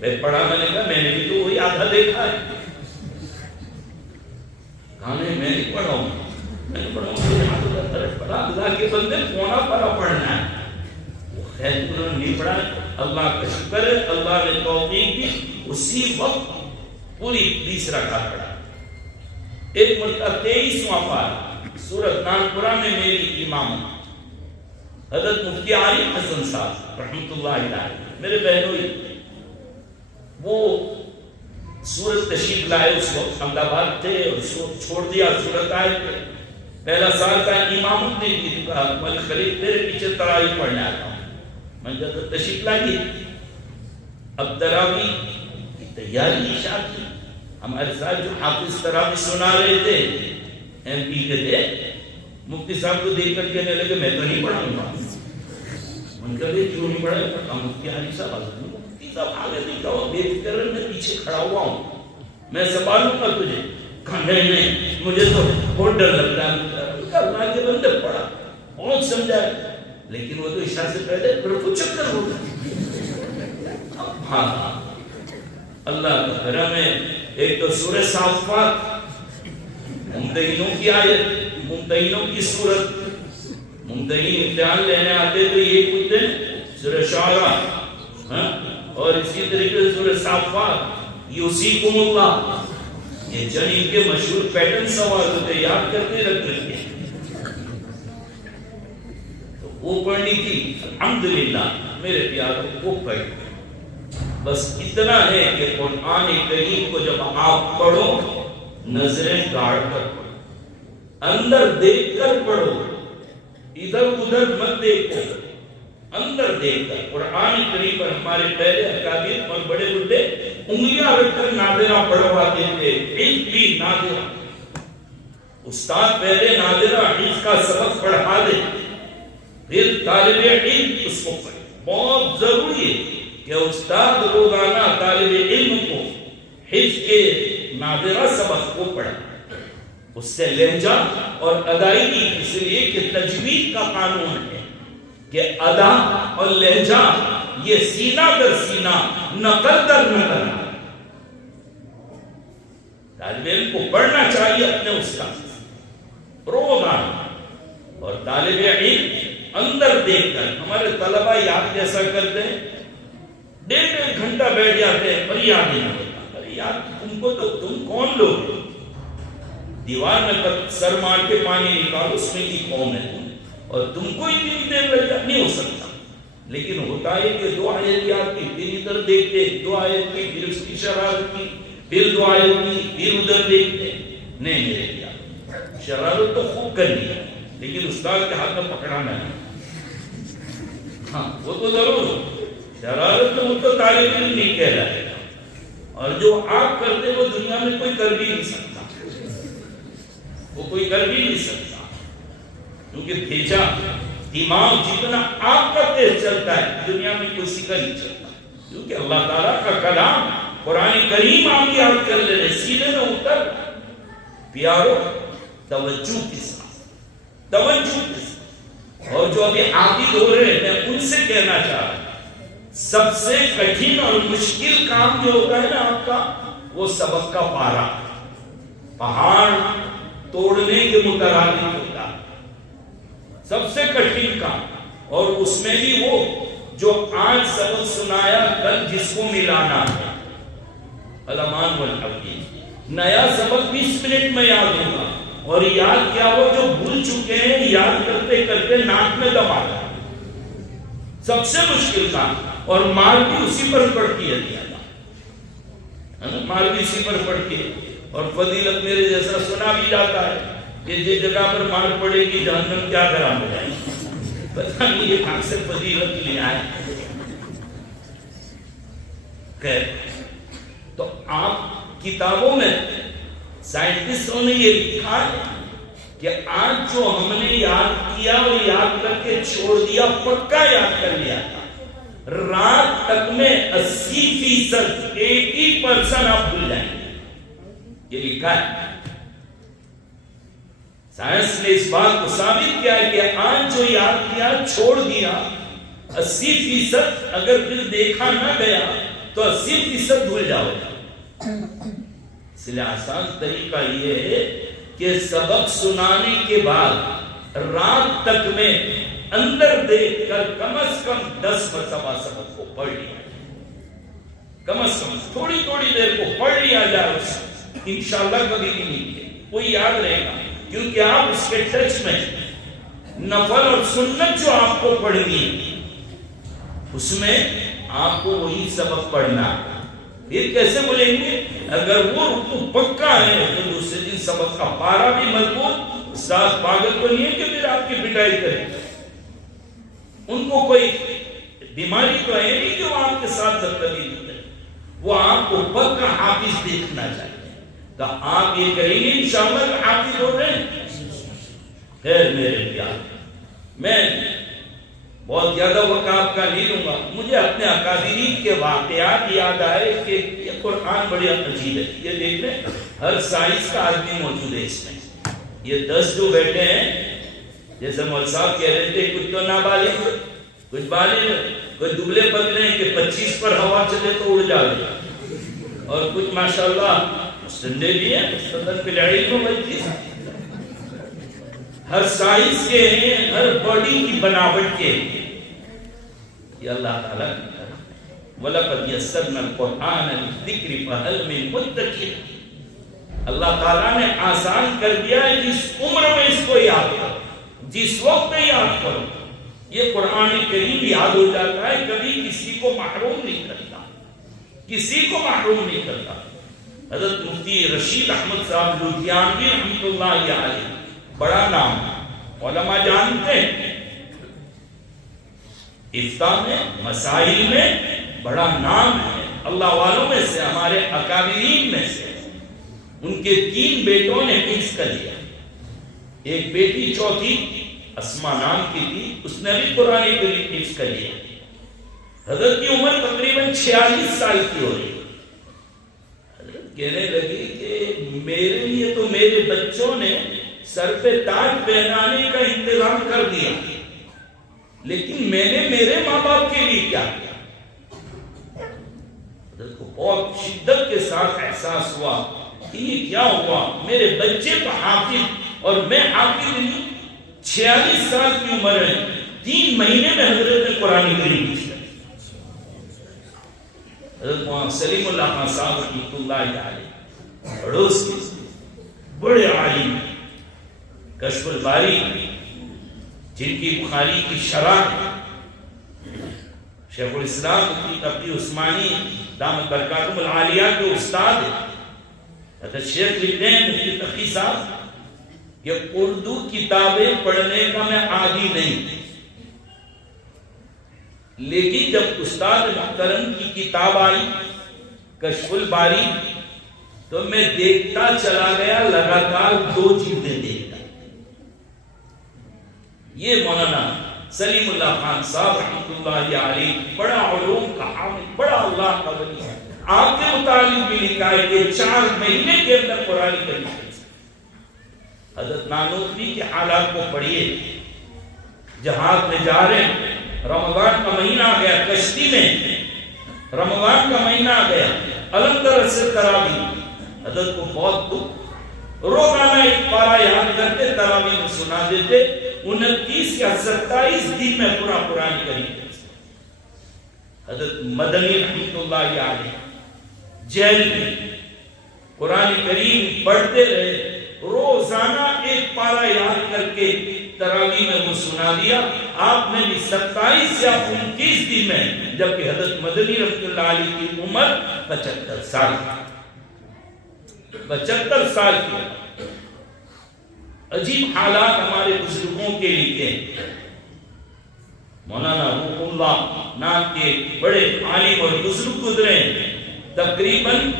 میں پڑھا، میں نے کہا میں نے بھی تو وہی آدھا دیکھا ہے، کہا میں نہیں پڑھاؤں گا، میں نے پڑھا، اللہ کے بندے پونا پارہ پڑھنا ہے، خیر انہوں نے نہیں پڑھا، اللہ کا شکر ہے، اللہ نے توفیق دی، اسی وقت پوری 20 رکعت پڑھا۔ ایک مرتبہ 23واں پارہ سورۃ نانپورہ میں میری امامت، حضرت مفتی عارف حسن صاحب رحمۃ اللہ علیہ میرے بہنوئی، وہ سورت تشریف لائے، اس وقت احمد آباد تھے اور چھوڑ دیا سورت آئے تھے، پہلا سال کا امامت نے کی، ملک خلیف تیرے پیچھے تراویح پڑھنے آتا ہوں، میں نے کہا تشریف لائیے۔ اب تراویح کی تیاری عشاء کی، ہمارے ساتھ جو حافظ تراویح سنا رہے تھے ایم پی کے تھے، مفتی صاحب کو دیکھ کر کہنے لگے میں تو نہیں پڑھاؤں گا۔ ان کا بھی کیوں نہیں پڑھا؟ مفتی عارف صاحب مفتی صاحب آگے نہیں کہا، بے فکر میں پیچھے کھڑا ہوا ہوں، میں سنبھالوں گا تجھے۔ کہا نہیں مجھے تو بہت ڈر لگ رہا ہے۔ اللہ کے بندے پڑھا، بہت سمجھا، لیکن وہ تو عشاء سے پہلے رفع چکر ہو گیا۔ ہاں اللہ کا کرم ہے، ایک تو سورہ صافات ممتحنوں کی آیت، ممتحنوں کی سورت، ممتحن امتحان لینے آتے تو یہ پوچھتے سورہ شعراء، اور اسی طریقے سے سورہ صافات یوصیکم اللہ، یہ چند ان کے مشہور پیٹرن سوال ہوتے یاد کرتے رکھ لیتے، تو وہ پڑھنی تھی الحمدللہ میرے پیاروں وہ پڑھ. بس اتنا ہے کہ قرآن کریم کو جب آپ پڑھو نظریں گاڑ کر پڑھو، اندر دیکھ کر پڑھو، ادھر ادھر مت دیکھو، اندر دیکھ کر. قرآن کریم پر ہمارے پہلے اکابر اور بڑے بڑے انگلیاں رکھ کر نادرہ پڑھواتے تھے، علم بھی نادرہ. استاد پہلے نادرہ علم کا سبق پڑھا دے، پھر طالب علم اس کو پڑھے. بہت ضروری ہے کہ استاد روزانہ طالب علم کو حفظ کے نادرہ سبق کو پڑھا، اس سے لہجہ اور ادائیگی، اس لیے کہ تجوید کا قانون ہے کہ ادا اور لہجہ یہ سینہ در سینہ، نقل در نقل. طالب علم کو پڑھنا چاہیے اپنے استاد روزانہ، اور طالب علم اندر دیکھ کر. ہمارے طلبہ یاد کیسا کرتے ہیں؟ 1.5 گھنٹہ بیٹھ جاتے ہیں پر یاد نہیں ہوتا. ارے یار تم کو تو تم کون لوگ؟ دیوار میں سر مار کے پانی نکالو، اس میں کی قوم ہے تم، اور تم کو اتنی دیر لگ جا نہیں ہو سکتا. لیکن ہوتا ہے کہ 2 آیت یاد کی، پھر ادھر دیکھتے، 2 آیت کی، پھر اس کی شرارت کی، پھر 2 آیت کی، پھر ادھر دیکھتے. نہیں میرے یاد، شرارت تو خوب کرنی ہے لیکن استاد کے ہاتھ میں پکڑانا ہے. ہاں وہ تو ضرور شرارت تو وہ تو طالب علم نہیں کہہ رہا ہے، اور جو آپ کرتے وہ دنیا میں کوئی کر بھی نہیں سکتا، وہ کوئی کر بھی نہیں سکتا. کیونکہ بھیجا دماغ جتنا آپ کا تیز چلتا ہے دنیا میں کوئی سکر نہیں چلتا. کیونکہ اللہ تعالیٰ کا کلام قرآن کریم آپ یاد کر لے رہے، سینے میں اتر. پیارو توجہ کے ساتھ، توجہ کے ساتھ. اور جو ابھی عابد ہو رہے ہیں میں ان سے کہنا چاہ رہا ہوں، سب سے کٹھن اور مشکل کام جو ہوتا ہے نا آپ کا، وہ سبق کا پارا، پہاڑ توڑنے کے مترادف ہوتا ہے سب سے کٹھن کام. اور اس میں بھی وہ جو آج سبق سنایا کل جس کو ملانا ہے. علمان والحفیظ نیا سبق 20 منٹ میں یاد ہوگا، اور یاد کیا وہ جو بھول چکے ہیں یاد کرتے کرتے ناک میں دبا ہے. سب سے مشکل کام، اور مار بھی اسی پر پڑتی ہے، مار بھی اسی پر پڑتی ہے. اور فضیلت میرے جیسا سنا بھی جاتا ہے کہ جس جگہ پر مار پڑے گی جہنم کیا گرم ہو جائے گی. پتہ نہیں یہ کہاں سے فضیلت لیا ہے. خیر، تو آپ کتابوں میں سائنٹسٹوں نے یہ لکھا ہے کہ آج جو ہم نے یاد کیا اور یاد کر کے چھوڑ دیا، پکا یاد کر لیا تھا، رات تک میں 80% 80% آپ بھول جائیں گے. یہ لکھا ہے. سائنس نے اس بات کو ثابت کیا ہے کہ آج جو یاد کیا چھوڑ دیا 80%، اگر پھر دیکھا نہ گیا تو 80% بھول جاؤ گا. اس لیے آسان طریقہ یہ ہے کہ سبق سنانے کے بعد رات تک میں اندر دیکھ کر کم از کم 10 مرتبہ سبق کو پڑھ لیا. کم از کم تھوڑی تھوڑی دیر کو پڑھ لیا جائے، انشاءاللہ کبھی بھی نہیں کوئی یاد رہے گا. کیونکہ آپ اس کے ٹچ میں نفل اور سنت جو آپ کو پڑھنی ہے اس میں آپ کو وہی سبق پڑھنا ہے. پھر کیسے بولیں گے؟ اگر وہ رکوع پکا ہے تو دوسرے دن سبق کا پارا بھی مضبوط. استاد پاگل تو نہیں ہے کہ پھر آپ کی پٹائی کرے، ان کو کوئی بیماری تو ہے نہیں کہ وہ آپ کے ساتھ بدتمیزی کرے. وہ آپ کو پکا حافظ دیکھنا چاہیے. تو آپ یہ کہیں گے انشاءاللہ کہ حافظ ہو رہے ہیں. خیر میرے پیار، میں بہت زیادہ وقت آپ کا نہیں لوں گا. مجھے اپنے اکابرین کے واقعات یاد آئے کہ یہ قرآن بڑی عجیب ہے. یہ دیکھ لیں ہر سائز کا آدمی موجود ہے اس میں. یہ 10 جو بیٹھے ہیں، جیسے مول صاحب کہہ رہے تھے، کچھ تو نابالغ، کچھ بالغ، کوئی دبلے پتلے ہیں کہ 25 پر ہوا چلے تو اڑ جائے، اور کچھ ماشاءاللہ سنڈے بھی ہیں، صدر پلاڑی کو بچی. ہر سائز کے ہیں، ہر باڈی کی بناوٹ کے. یہ اللہ تعالیٰ کی طرف. وَلَقَدْ يَسَّرْنَا الْقُرْآنَ لِلذِّكْرِ فَهَلْ مِن مُدَّكِرٍ، اللہ تعالیٰ نے آسان کر دیا ہے جس عمر میں اس کو یاد کرو، جس وقت میں یاد کرو، یہ قرآن کریم یاد ہو جاتا ہے، کبھی کسی کو محروم نہیں کرتا، کسی کو محروم نہیں کرتا۔ حضرت مفتی رشید احمد صاحب لدھیانوی رحمۃ اللہ علیہ، بڑا نام علماء جانتے ہیں، افتاء میں مسائل میں بڑا نام ہے، اللہ والوں میں سے، ہمارے اکابرین میں سے۔ ان کے 3 بیٹوں نے حفظ کر لیا، ایک بیٹی چوتھی اسما نام کی تھی، اس نے بھی قرآن کریم حفظ کر لیا۔ حضرت کی عمر تقریباً 46 سال کی ہو رہی، حضرت کہنے لگی کہ میرے لیے تو میرے بچوں نے سر پہ تاج پہنانے کا انتظام کر دیا، لیکن میں نے میرے ماں باپ کے لیے کیا کیا؟ حضرت کو بہت شدت کے ساتھ احساس ہوا کہ یہ کیا ہوا، میرے بچے تو حافظ اور میں حافظ نہیں۔ 46 سال کی عمر ہے، 3 مہینے میں حضرت نے قرآن کریم پڑھ لیا۔ حضرت مولانا سلیم اللہ خان صاحب رحمۃ اللہ علیہ پڑوس کے بڑے عالم، کشف الباری جن کی بخاری کی شرح شیخ الاسلام مفتی تقی عثمانی دامت برکاتہم العالیہ کے استاد ہیں۔ حضرت شیخ لکھتے ہیں مفتی تقی صاحب کہ اردو کتابیں پڑھنے کا میں عادی نہیں، لیکن جب استاد محترم کی کتاب آئی کشف الباری تو میں دیکھتا چلا گیا، لگاتار 2 جلدیں دیکھتا۔ یہ مولانا سلیم اللہ خان صاحب رحمۃ اللہ علیہ بڑا علوم کا حامل، بڑا اللہ کا ولی ہے۔ آپ کے متعلق بھی لکھا ہے کہ 4 مہینے کے اندر قرآن کریم۔ حضرت نانوتوی کے حالات کو پڑھیے، جہاد میں جا رہے ہیں، رمضان کا مہینہ آ گیا، کشتی میں رمضان کا مہینہ آ گیا، علم در سے تراویح، حضرت کو بہت دکھ، روزانہ ایک پارہ یاد کرتے، تراویح میں سنا دیتے، 29 یا 27 دن میں پورا قرآن کریم۔ حضرت مدنی رحمۃ اللہ علیہ جیل میں قرآن کریم پڑھتے رہے، روزانہ ایک پارہ یاد کر کے تراویح میں وہ سنا دیا۔ آپ نے بھی 27 یا 29 دن میں، جبکہ حضرت مدنی رحمۃ اللہ علیہ کی عمر 75 سال، 75 سال کی۔ عجیب حالات ہمارے بزرگوں کے لکھے۔ مولانا روح اللہ نام کے بڑے عالم اور بزرگ گزرے، تقریباً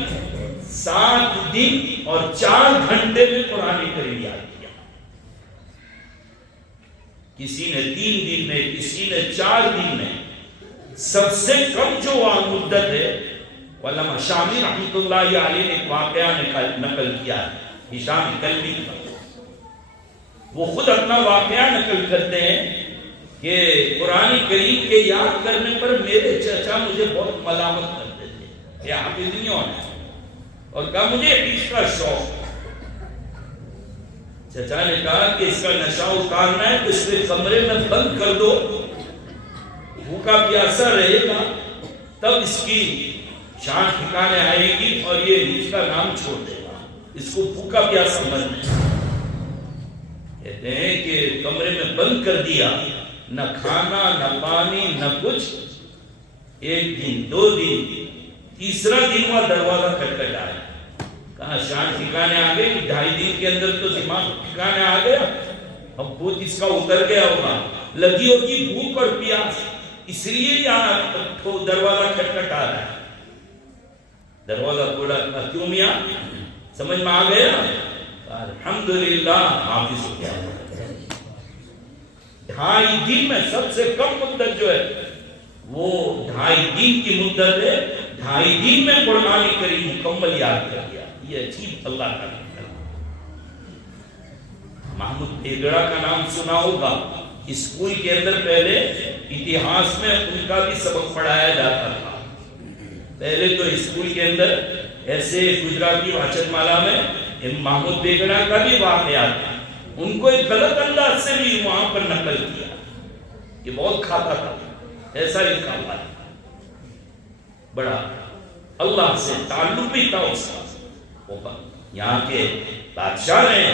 7 دن اور 4 گھنٹے میں قرآن کریم یاد کیا۔ کسی نے 3 دن میں، کسی نے 4 دن میں۔ سب سے کم جو مدت ہے، علامہ شامی رحمۃ اللہ علیہ نے ایک واقعہ نقل کیا ہے، ہشام کلبی کا۔ وہ خود اپنا واقعہ نقل کرتے ہیں کہ قرآن کریم کے یاد کرنے پر میرے چچا مجھے بہت ملامت کرتے تھے، یہ حافظ نہیں ہونا، اور کہا مجھے اس کا شوق۔ چچا نے کہا کہ اس کا نشہ اتارنا ہے تو اس کے کمرے میں بند کر دو، بھوکا پیاسا رہے گا، تب اس کی شان ٹھکانے آئے گی اور یہ اس کا نام چھوڑ دے گا، اس کو بھوکا پیاسا سمجھنا۔ کہتے ہیں کہ کمرے میں بند کر دیا، نہ کھانا نہ پانی نہ کچھ۔ 1 دن 2 دن، تیسرا دن وہ دروازہ کھٹکھٹایا، کہا شان ٹھکانے آ گئی، 2.5 دن کے اندر تو دماغ ٹھکانے آ گیا، اب بھوت اس کا اتر گیا ہوگا، لگی ہوگی بھوک اور پیاس، اس لیے یہاں دروازہ کھٹکھٹا رہا ہے۔ دروازہ کھولا، کیوں میاں، سمجھ میں آ گیا؟ الحمدللہ حافظ ہو گیا۔ 2.5 دن میں، سب سے کم مدت جو ہے وہ 2.5 دن کی مدت ہے، 2.5 دن میں قرآن کریم مکمل یاد کر دیا۔ یہ عجیب اللہ کا کرم۔ محمود ایگڑا کا نام سنا ہوگا، اسکول کے اندر پہلے اتہاس میں ان کا بھی سبق پڑھایا جاتا تھا۔ پہلے تو اسکول کے اندر ایسے گجراتی واچن مالا میں محمود بیگڑا کا بھی واقعہ تھا، ان کو ایک غلط انداز سے بھی وہاں پر نقل کیا کہ بہت کھاتا تھا، ایسا لکھا ہوا ہے۔ بڑا اللہ سے تعلق بھی تھا اس کا. یہاں کے بادشاہ رہے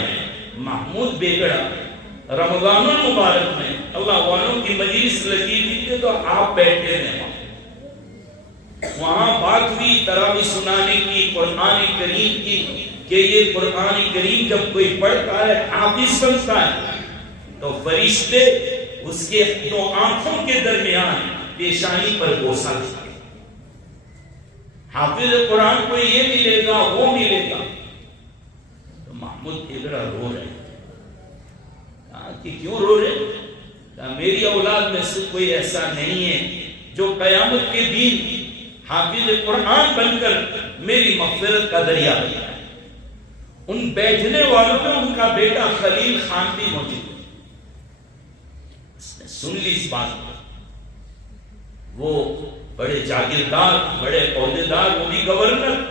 محمود بیگڑا رمضان المبارک میں اللہ والوں کی مجلس لگی تھی تو آپ بیٹھے ہیں وہاں بات ہوئی تراویح سنانے کی قرآن کریم کی کہ یہ قرآن کریم جب کوئی پڑھتا ہے حافظ بنتا ہے تو فرشتے اس کے دو آنکھوں کے درمیان پیشانی پر بوسہ دیتے. حافظ قرآن کو یہ ملے گا وہ ملے گا. تو محمود بیگڑا رو رہے کہا کہ کیوں رو رہے؟ کہا میری اولاد میں سے کوئی ایسا نہیں ہے جو قیامت کے دن حافظ قرآن بن کر میری مغفرت کا دریا بن جائے. ان بیٹھنے والوں میں ان کا بیٹا خلیل خان بھی موجود ہے. اس نے سن لی اس بات کو. وہ بڑے جاگیردار بڑے عہدیدار وہ بھی گورنر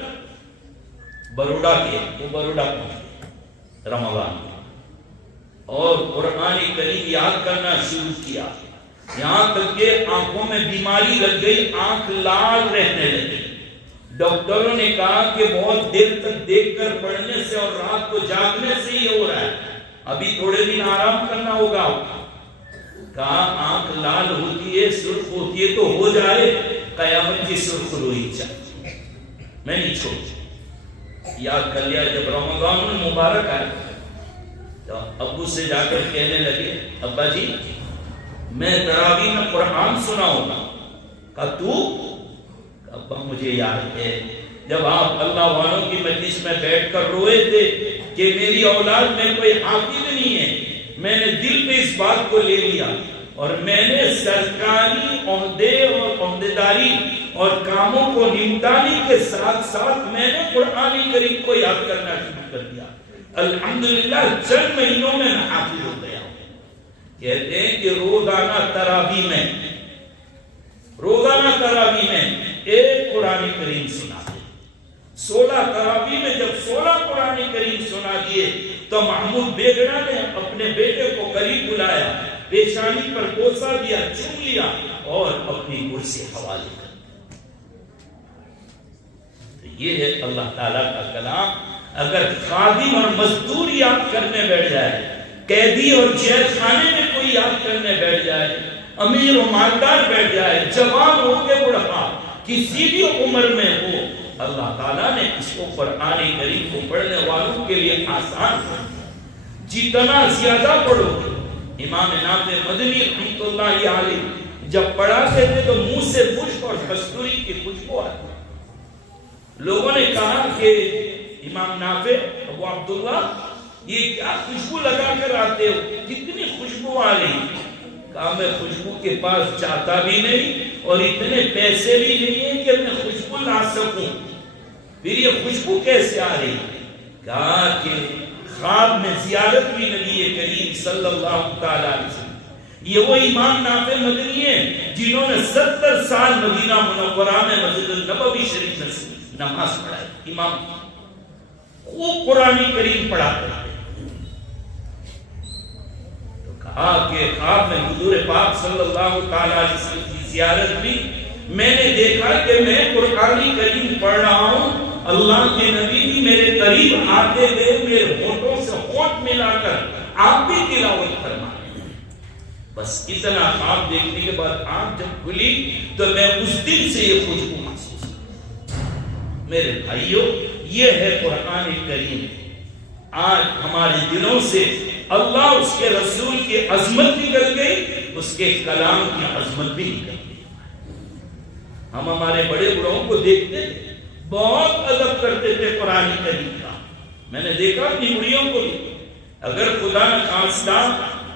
بروڈا کے وہ بروڈا پہنچے رمضان میں اور قرآن کریم یاد کرنا شروع کیا. یہاں تک کہ آنکھوں میں بیماری لگ گئی آنکھ لال رہنے لگی. ڈاکٹروں نے کہا کہ بہت دیر تک دیکھ کر پڑھنے سے اور رات کو جاگنے سے ہی ہو رہا ہے ابھی تھوڑے دن آرام کرنا ہوگا. کہا آنکھ لال ہوتی ہے سرخ ہوتی ہے تو ہو جائے قیامت کی سرخ روئی چاہیے میں نہیں چھوڑ. یاد کر لیا جب رمضان المبارک آئے تو ابو سے جا کر کہنے لگے ابا جی میں تراویح میں قرآن سناؤں گا. کہا تو؟ ابا مجھے یاد ہے جب آپ اللہ والوں کی مجلس میں بیٹھ کر روئے تھے کہ میری اولاد میں کوئی حافظ نہیں ہے میں نے دل پہ اس بات کو لے لیا اور میں نے سرکاری عہدے اور عہدیداری اور کاموں کو نمٹانے کے ساتھ ساتھ میں نے قرآن کریم کو یاد کرنا شروع کر دیا. الحمدللہ چند مہینوں میں حافظ ہو گیا. کہتے ہیں کہ روزانہ تراویح میں ایک قرآن کریم سنا دے. 16 تراویح میں جب 16 قرآن کریم سنا دیے تو محمود بیگڑا نے اپنے بیٹے کو قریب بلایا پیشانی پر بوسہ دیا چوم لیا اور اپنی کرسی حوالے کر دی. یہ ہے اللہ تعالیٰ کا کلام. اگر خادم اور مزدور یاد کرنے بیٹھ جائے قیدی اور جیل خانے میں کوئی یاد کرنے بیٹھ جائے امیر و مالدار بیٹھ جائے جوان ہو کے بڑھا کسی بھی عمر میں ہو اللہ تعالیٰ نے اس کو قرآن کریم کو پڑھنے والوں کے لیے آسان کر جتنا زیادہ پڑھو. امام نافع مدنی رحمۃ اللہ علیہ جب پڑھاتے تھے تو منہ سے مشک اور کستوری کی خوشبو آتی. لوگوں نے کہا کہ امام نافع ابو عبداللہ یہ کیا خوشبو لگا کر آتے ہو کتنی خوشبو آ رہی. کہا میں خوشبو کے پاس جاتا بھی نہیں اور اتنے پیسے بھی نہیں ہیں کہ میں خوشبو لا سکوں. پھر یہ خوشبو کیسے آ رہی؟ کہا کہ خواب میں زیارت بھی نبی کریم صلی اللہ تعالی علیہ وسلم. یہ وہ امام نافع مدنی ہیں جنہوں نے 70 سال مدینہ منورہ میں مسجد النبوی شریف میں نماز پڑھائی. امام خوب قرآن کریم پڑھاتے ہیں. تو کہا کہ خواب میں حضور پاک صلی اللہ تعالی علیہ وسلم کی زیارت بھی میں نے دیکھا کہ میں قرآن کریم پڑھ رہا ہوں اللہ کے نبی بھی میرے قریب آتے گئے میرے ہونٹوں سے ہونٹ ملا کر آپ بھی تلاوت فرمائیں. بس اتنا خواب دیکھنے کے بعد آنکھ جب کھلی تو میں اس دن سے یہ خوشبو محسوس کرتا. میرے بھائیوں یہ ہے قرآن کریم. آج ہمارے دلوں سے اللہ اس کے رسول کی عظمت نکل گئی اس کے کلام کی عظمت بھی نکل گئی. ہم ہمارے بڑے بڑوں کو دیکھتے تھے بہت ادب کرتے تھے قرآن کریم کا. میں نے دیکھا اپنی بڑیوں کو بھی اگر خدا نخواستہ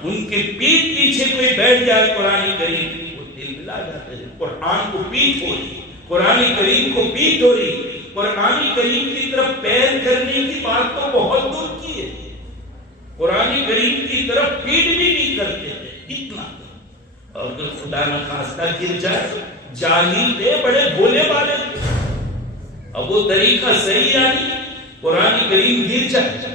ان کے پیٹ پیچھے کوئی بیٹھ جائے قرآن کریم وہ دل ملا جاتے تھے. قرآن کو پیٹ ہو رہی قرآن کریم کو پیٹ ہو رہی قرآن کریم کی طرف پیر کرنے کی بات تو بہت دور کی ہے. قرآن کریم کی طرف پیٹ بھی نہیں کرتے تھے اتنا. اور اگر خدا نخواستہ گر جائے جاہل تھے بڑے بھولے والے تھے اب وہ طریقہ صحیح آئی قرآن کریم گر جائے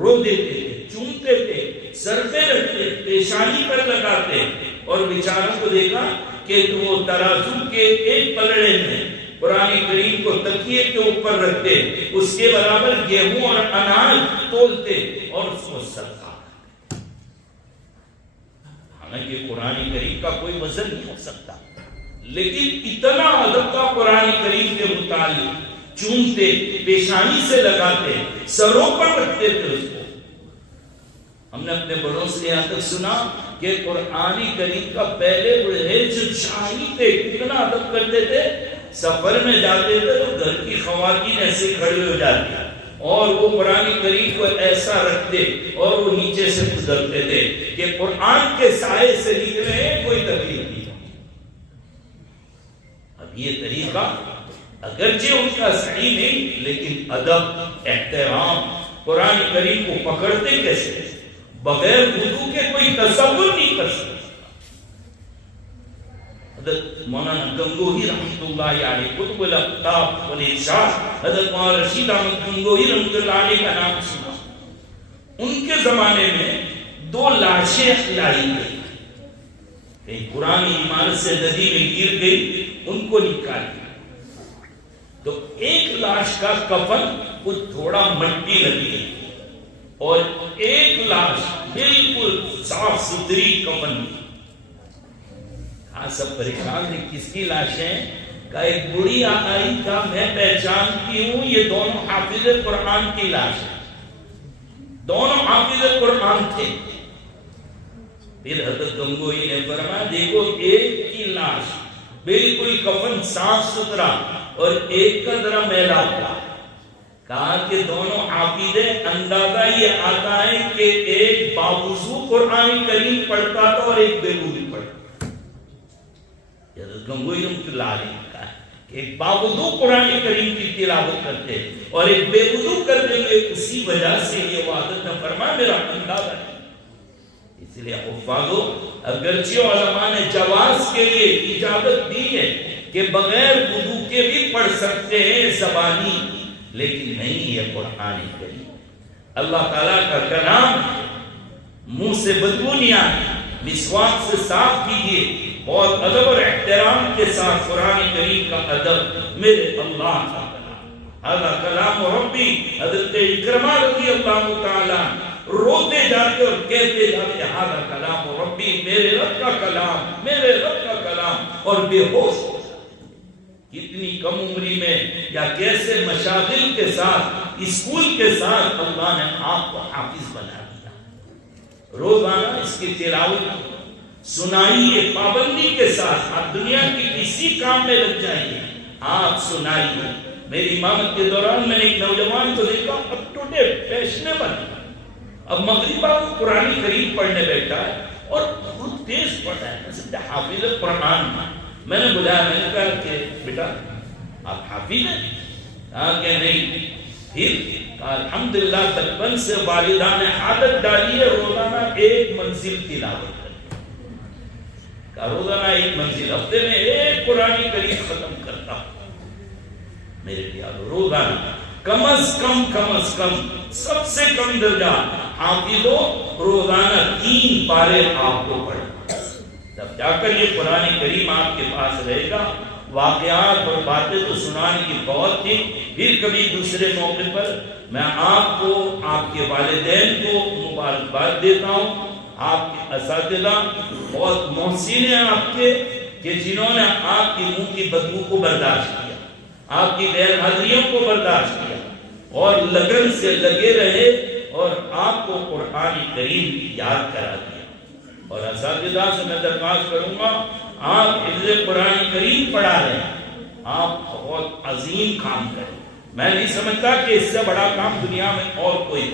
رو دیتے تھے چومتے تھے سر پہ رکھتے پیشانی پر لگاتے اور بیچاروں کو دیکھا کہ وہ ترازو کے ایک پلڑے میں قرآن کریم کو تکیے کے اوپر رکھتے، اس کے برابر گیہوں اور اناج تولتے اور اس کو صدقہ کرتے۔ حالانکہ قرآن کریم کا کوئی وزن نہیں ہو سکتا، لیکن اتنا ادب کا قرآن کریم کے متعلق، چومتے، پیشانی سے لگاتے، سروں پر رکھتے تھے اس کو۔ ہم نے اپنے بڑوں سے یہاں تک سنا کہ قرآن کریم کا پہلے بڑے جو شاہی تھے کتنا ادب کرتے تھے، سفر میں جاتے تھے تو گھر کی خواتین ایسے کھڑی ہو جاتی اور وہ قرآن کریم کو ایسا رکھتے اور وہ نیچے سے گزرتے تھے کہ قرآن کے سائے سے نکلے کوئی تکلیف نہیں۔ اب یہ طریقہ اگرچہ ان کا صحیح نہیں، لیکن ادب، احترام، قرآن کریم کو پکڑتے کیسے؟ بغیر وضو کے کوئی تصور نہیں کر سکتا۔ حضرت مولانا گنگوہی رحمۃ اللہ علیہ، قطب الاقطاب والارشاد، حضرت مولانا رشید احمد گنگوہی رحمۃ اللہ علیہ کا نام سنا۔ ان کے زمانے میں 2 لاشیں لائی گئی، کہیں پرانی عمارت سے ندی میں گر گئی، ان کو نکالی تو ایک لاش کا کفن کچھ تھوڑا مٹی لگی گئی اور ایک لاش بالکل صاف ستھری کفن کی۔ سب پریشان تھے، کس کی لاش ہے؟ کہا ایک بڑی آئی کا میں پہچانتی ہوں، یہ دونوں حافظ قرآن کی لاش ہے، دونوں حافظ قرآن تھے۔ پھر حضرت گنگوئی نے فرمایا دیکھو ایک کی لاش بالکل کفن صاف ستھرا اور ایک کا ذرا میلا ہوا۔ کہا کہ دونوں حافظ، اندازہ یہ آتا ہے کہ ایک باوضو قرآن کریم پڑھتا تھا اور ایک بے وضو پڑھتا۔ حضرت گنگوئی رحمۃ اللہ علیہ کا ہے کہ ایک باوضو قرآن کریم کی تلاوت کرتے اور ایک بے وضو کرتے ہوئے، اسی وجہ سے یہ وعدت نے فرمایا میرا اندازہ ہے۔ اس لیے حفاظو، اگرچہ علماء نے جواز کے لیے اجازت دی ہے کہ بغیر وضو کے بھی پڑھ سکتے ہیں زبانی، لیکن نہیں یہ قرآن کریم اللہ تعالیٰ کا کلام، منہ سے بدبو نہیں آئے، مسواک سے صاف کیجیے، اور ادب اور احترام کے ساتھ قرآن کریم کا ادب، میرے اللہ کا کلام، اللہ کلام ربی۔ حضرت اکرمہ رضی اللہ تعالیٰ روتے جاتے اور کہتے جاتے ہذا کلام ربی، میرے رب کا کلام، میرے رب کا کلام، اور بے ہوش کتنی کم عمری میں یا کیسے مشاغل کے ساتھ، اسکول کے ساتھ اللہ نے آپ کو حافظ بنا دیا۔ روزانہ اس کی تلاوت سنائیے پابندی کے ساتھ، آپ دنیا کی کسی کام میں لگ جائیے، آپ سنائیے۔ میری امامت کے دوران میں نے ایک نوجوان کو دیکھا، اب ٹو ڈیٹ فیشنیبل، اب مغربہ کو قرآن کریم پڑھنے بیٹھا ہے اور بہت تیز پڑھ رہا ہے، حافظ قرآن۔ میں نے بلایا، میں نے کہا کہ بیٹا آپ حافظ ہیں؟ کہا کہ نہیں۔ پھر کہا الحمدللہ بچپن سے والدہ نے عادت ڈالی ہے روزانہ 1 منزل تلاوت کرنے۔ کہا روزانہ 1 منزل، ہفتے میں 1 قرآن کریم ختم کرتا ہوں۔ میرے پیارو روزانہ کم از کم سب سے کم درجہ حافظو روزانہ 3 پارے آپ کو پڑھیں، تب جا کر یہ قرآن کریم آپ کے پاس رہے گا۔ واقعات اور باتیں تو سنانے کی بہت تھی، پھر کبھی دوسرے موقع پر میں آپ کو، آپ کے والدین کو مبارکباد دیتا ہوں۔ آپ کے اساتذہ بہت محسن ہیں آپ کے، کہ جنہوں نے آپ کی منہ کی بدبو کو برداشت کیا، آپ کی غیر حاضریوں کو برداشت کیا اور لگن سے لگے رہے اور آپ کو قرآن کریم یاد کرا دیا۔ اور اساتذہ سے میں درخواست کروں گا، آپ حفظ قرآن کریم پڑھا رہے ہیں، آپ بہت عظیم کام کریں۔ میں نہیں سمجھتا کہ اس سے بڑا کام دنیا میں اور کوئی۔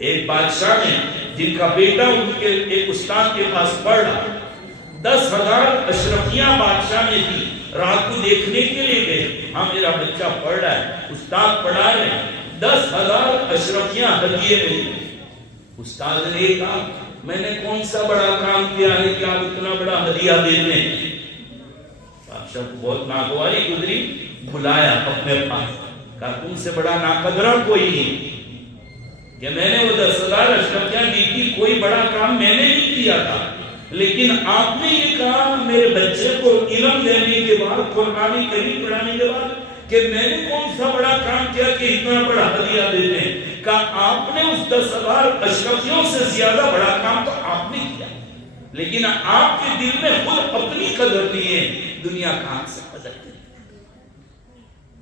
ایک بادشاہ نے، جن کا بیٹا ان کے ایک استاد کے پاس پڑھ رہا، 10,000 اشرفیاں بادشاہ نے دی، رات کو دیکھنے کے لیے گئے، ہاں میرا بچہ پڑھ رہا ہے، استاد پڑھا رہے ہیں، 10,000 اشرفیاں ہدیے میں دی۔ استاد نے کہا میں نے کون سا بڑا کام کیا ہے کہ آپ اتنا بڑا ہدیہ دیتے ہیں؟ بادشاہ کو بہت ناگواری گزری، بلایا اپنے پاس، کہا تم سے بڑا ناقدرہ کوئی نہیں، کہ میں نے وہ 10,000 اشرفیاں دی تھی، کوئی بڑا کام میں نے نہیں کیا تھا، لیکن آپ نے یہ کہا میرے بچے کو علم دینے کے بعد، قرآن کریم پڑھانے کے بعد، کہ میں نے کون سا بڑا کام کیا کہ اتنا بڑا ہدیہ دیتے ہیں؟ کہا آپ نے اس 10,000 اشرفیوں سے زیادہ بڑا کام تو آپ نے کیا، لیکن آپ کے دل میں خود اپنی قدر نہیں ہے، دنیا کہاں سے قدر کرے؟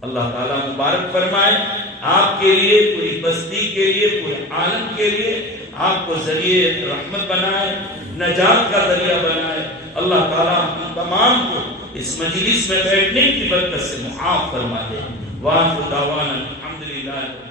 اللہ تعالیٰ مبارک فرمائے آپ کے لیے، پوری بستی کے لیے، پورے عالم کے لیے آپ کو ذریعے رحمت بنائے، نجات کا ذریعہ بنائے۔ اللہ تعالیٰ ہم تمام کو اس مجلس میں بیٹھنے کی برکت سے معاف فرما دے۔ وآخر دعوانا الحمدللہ۔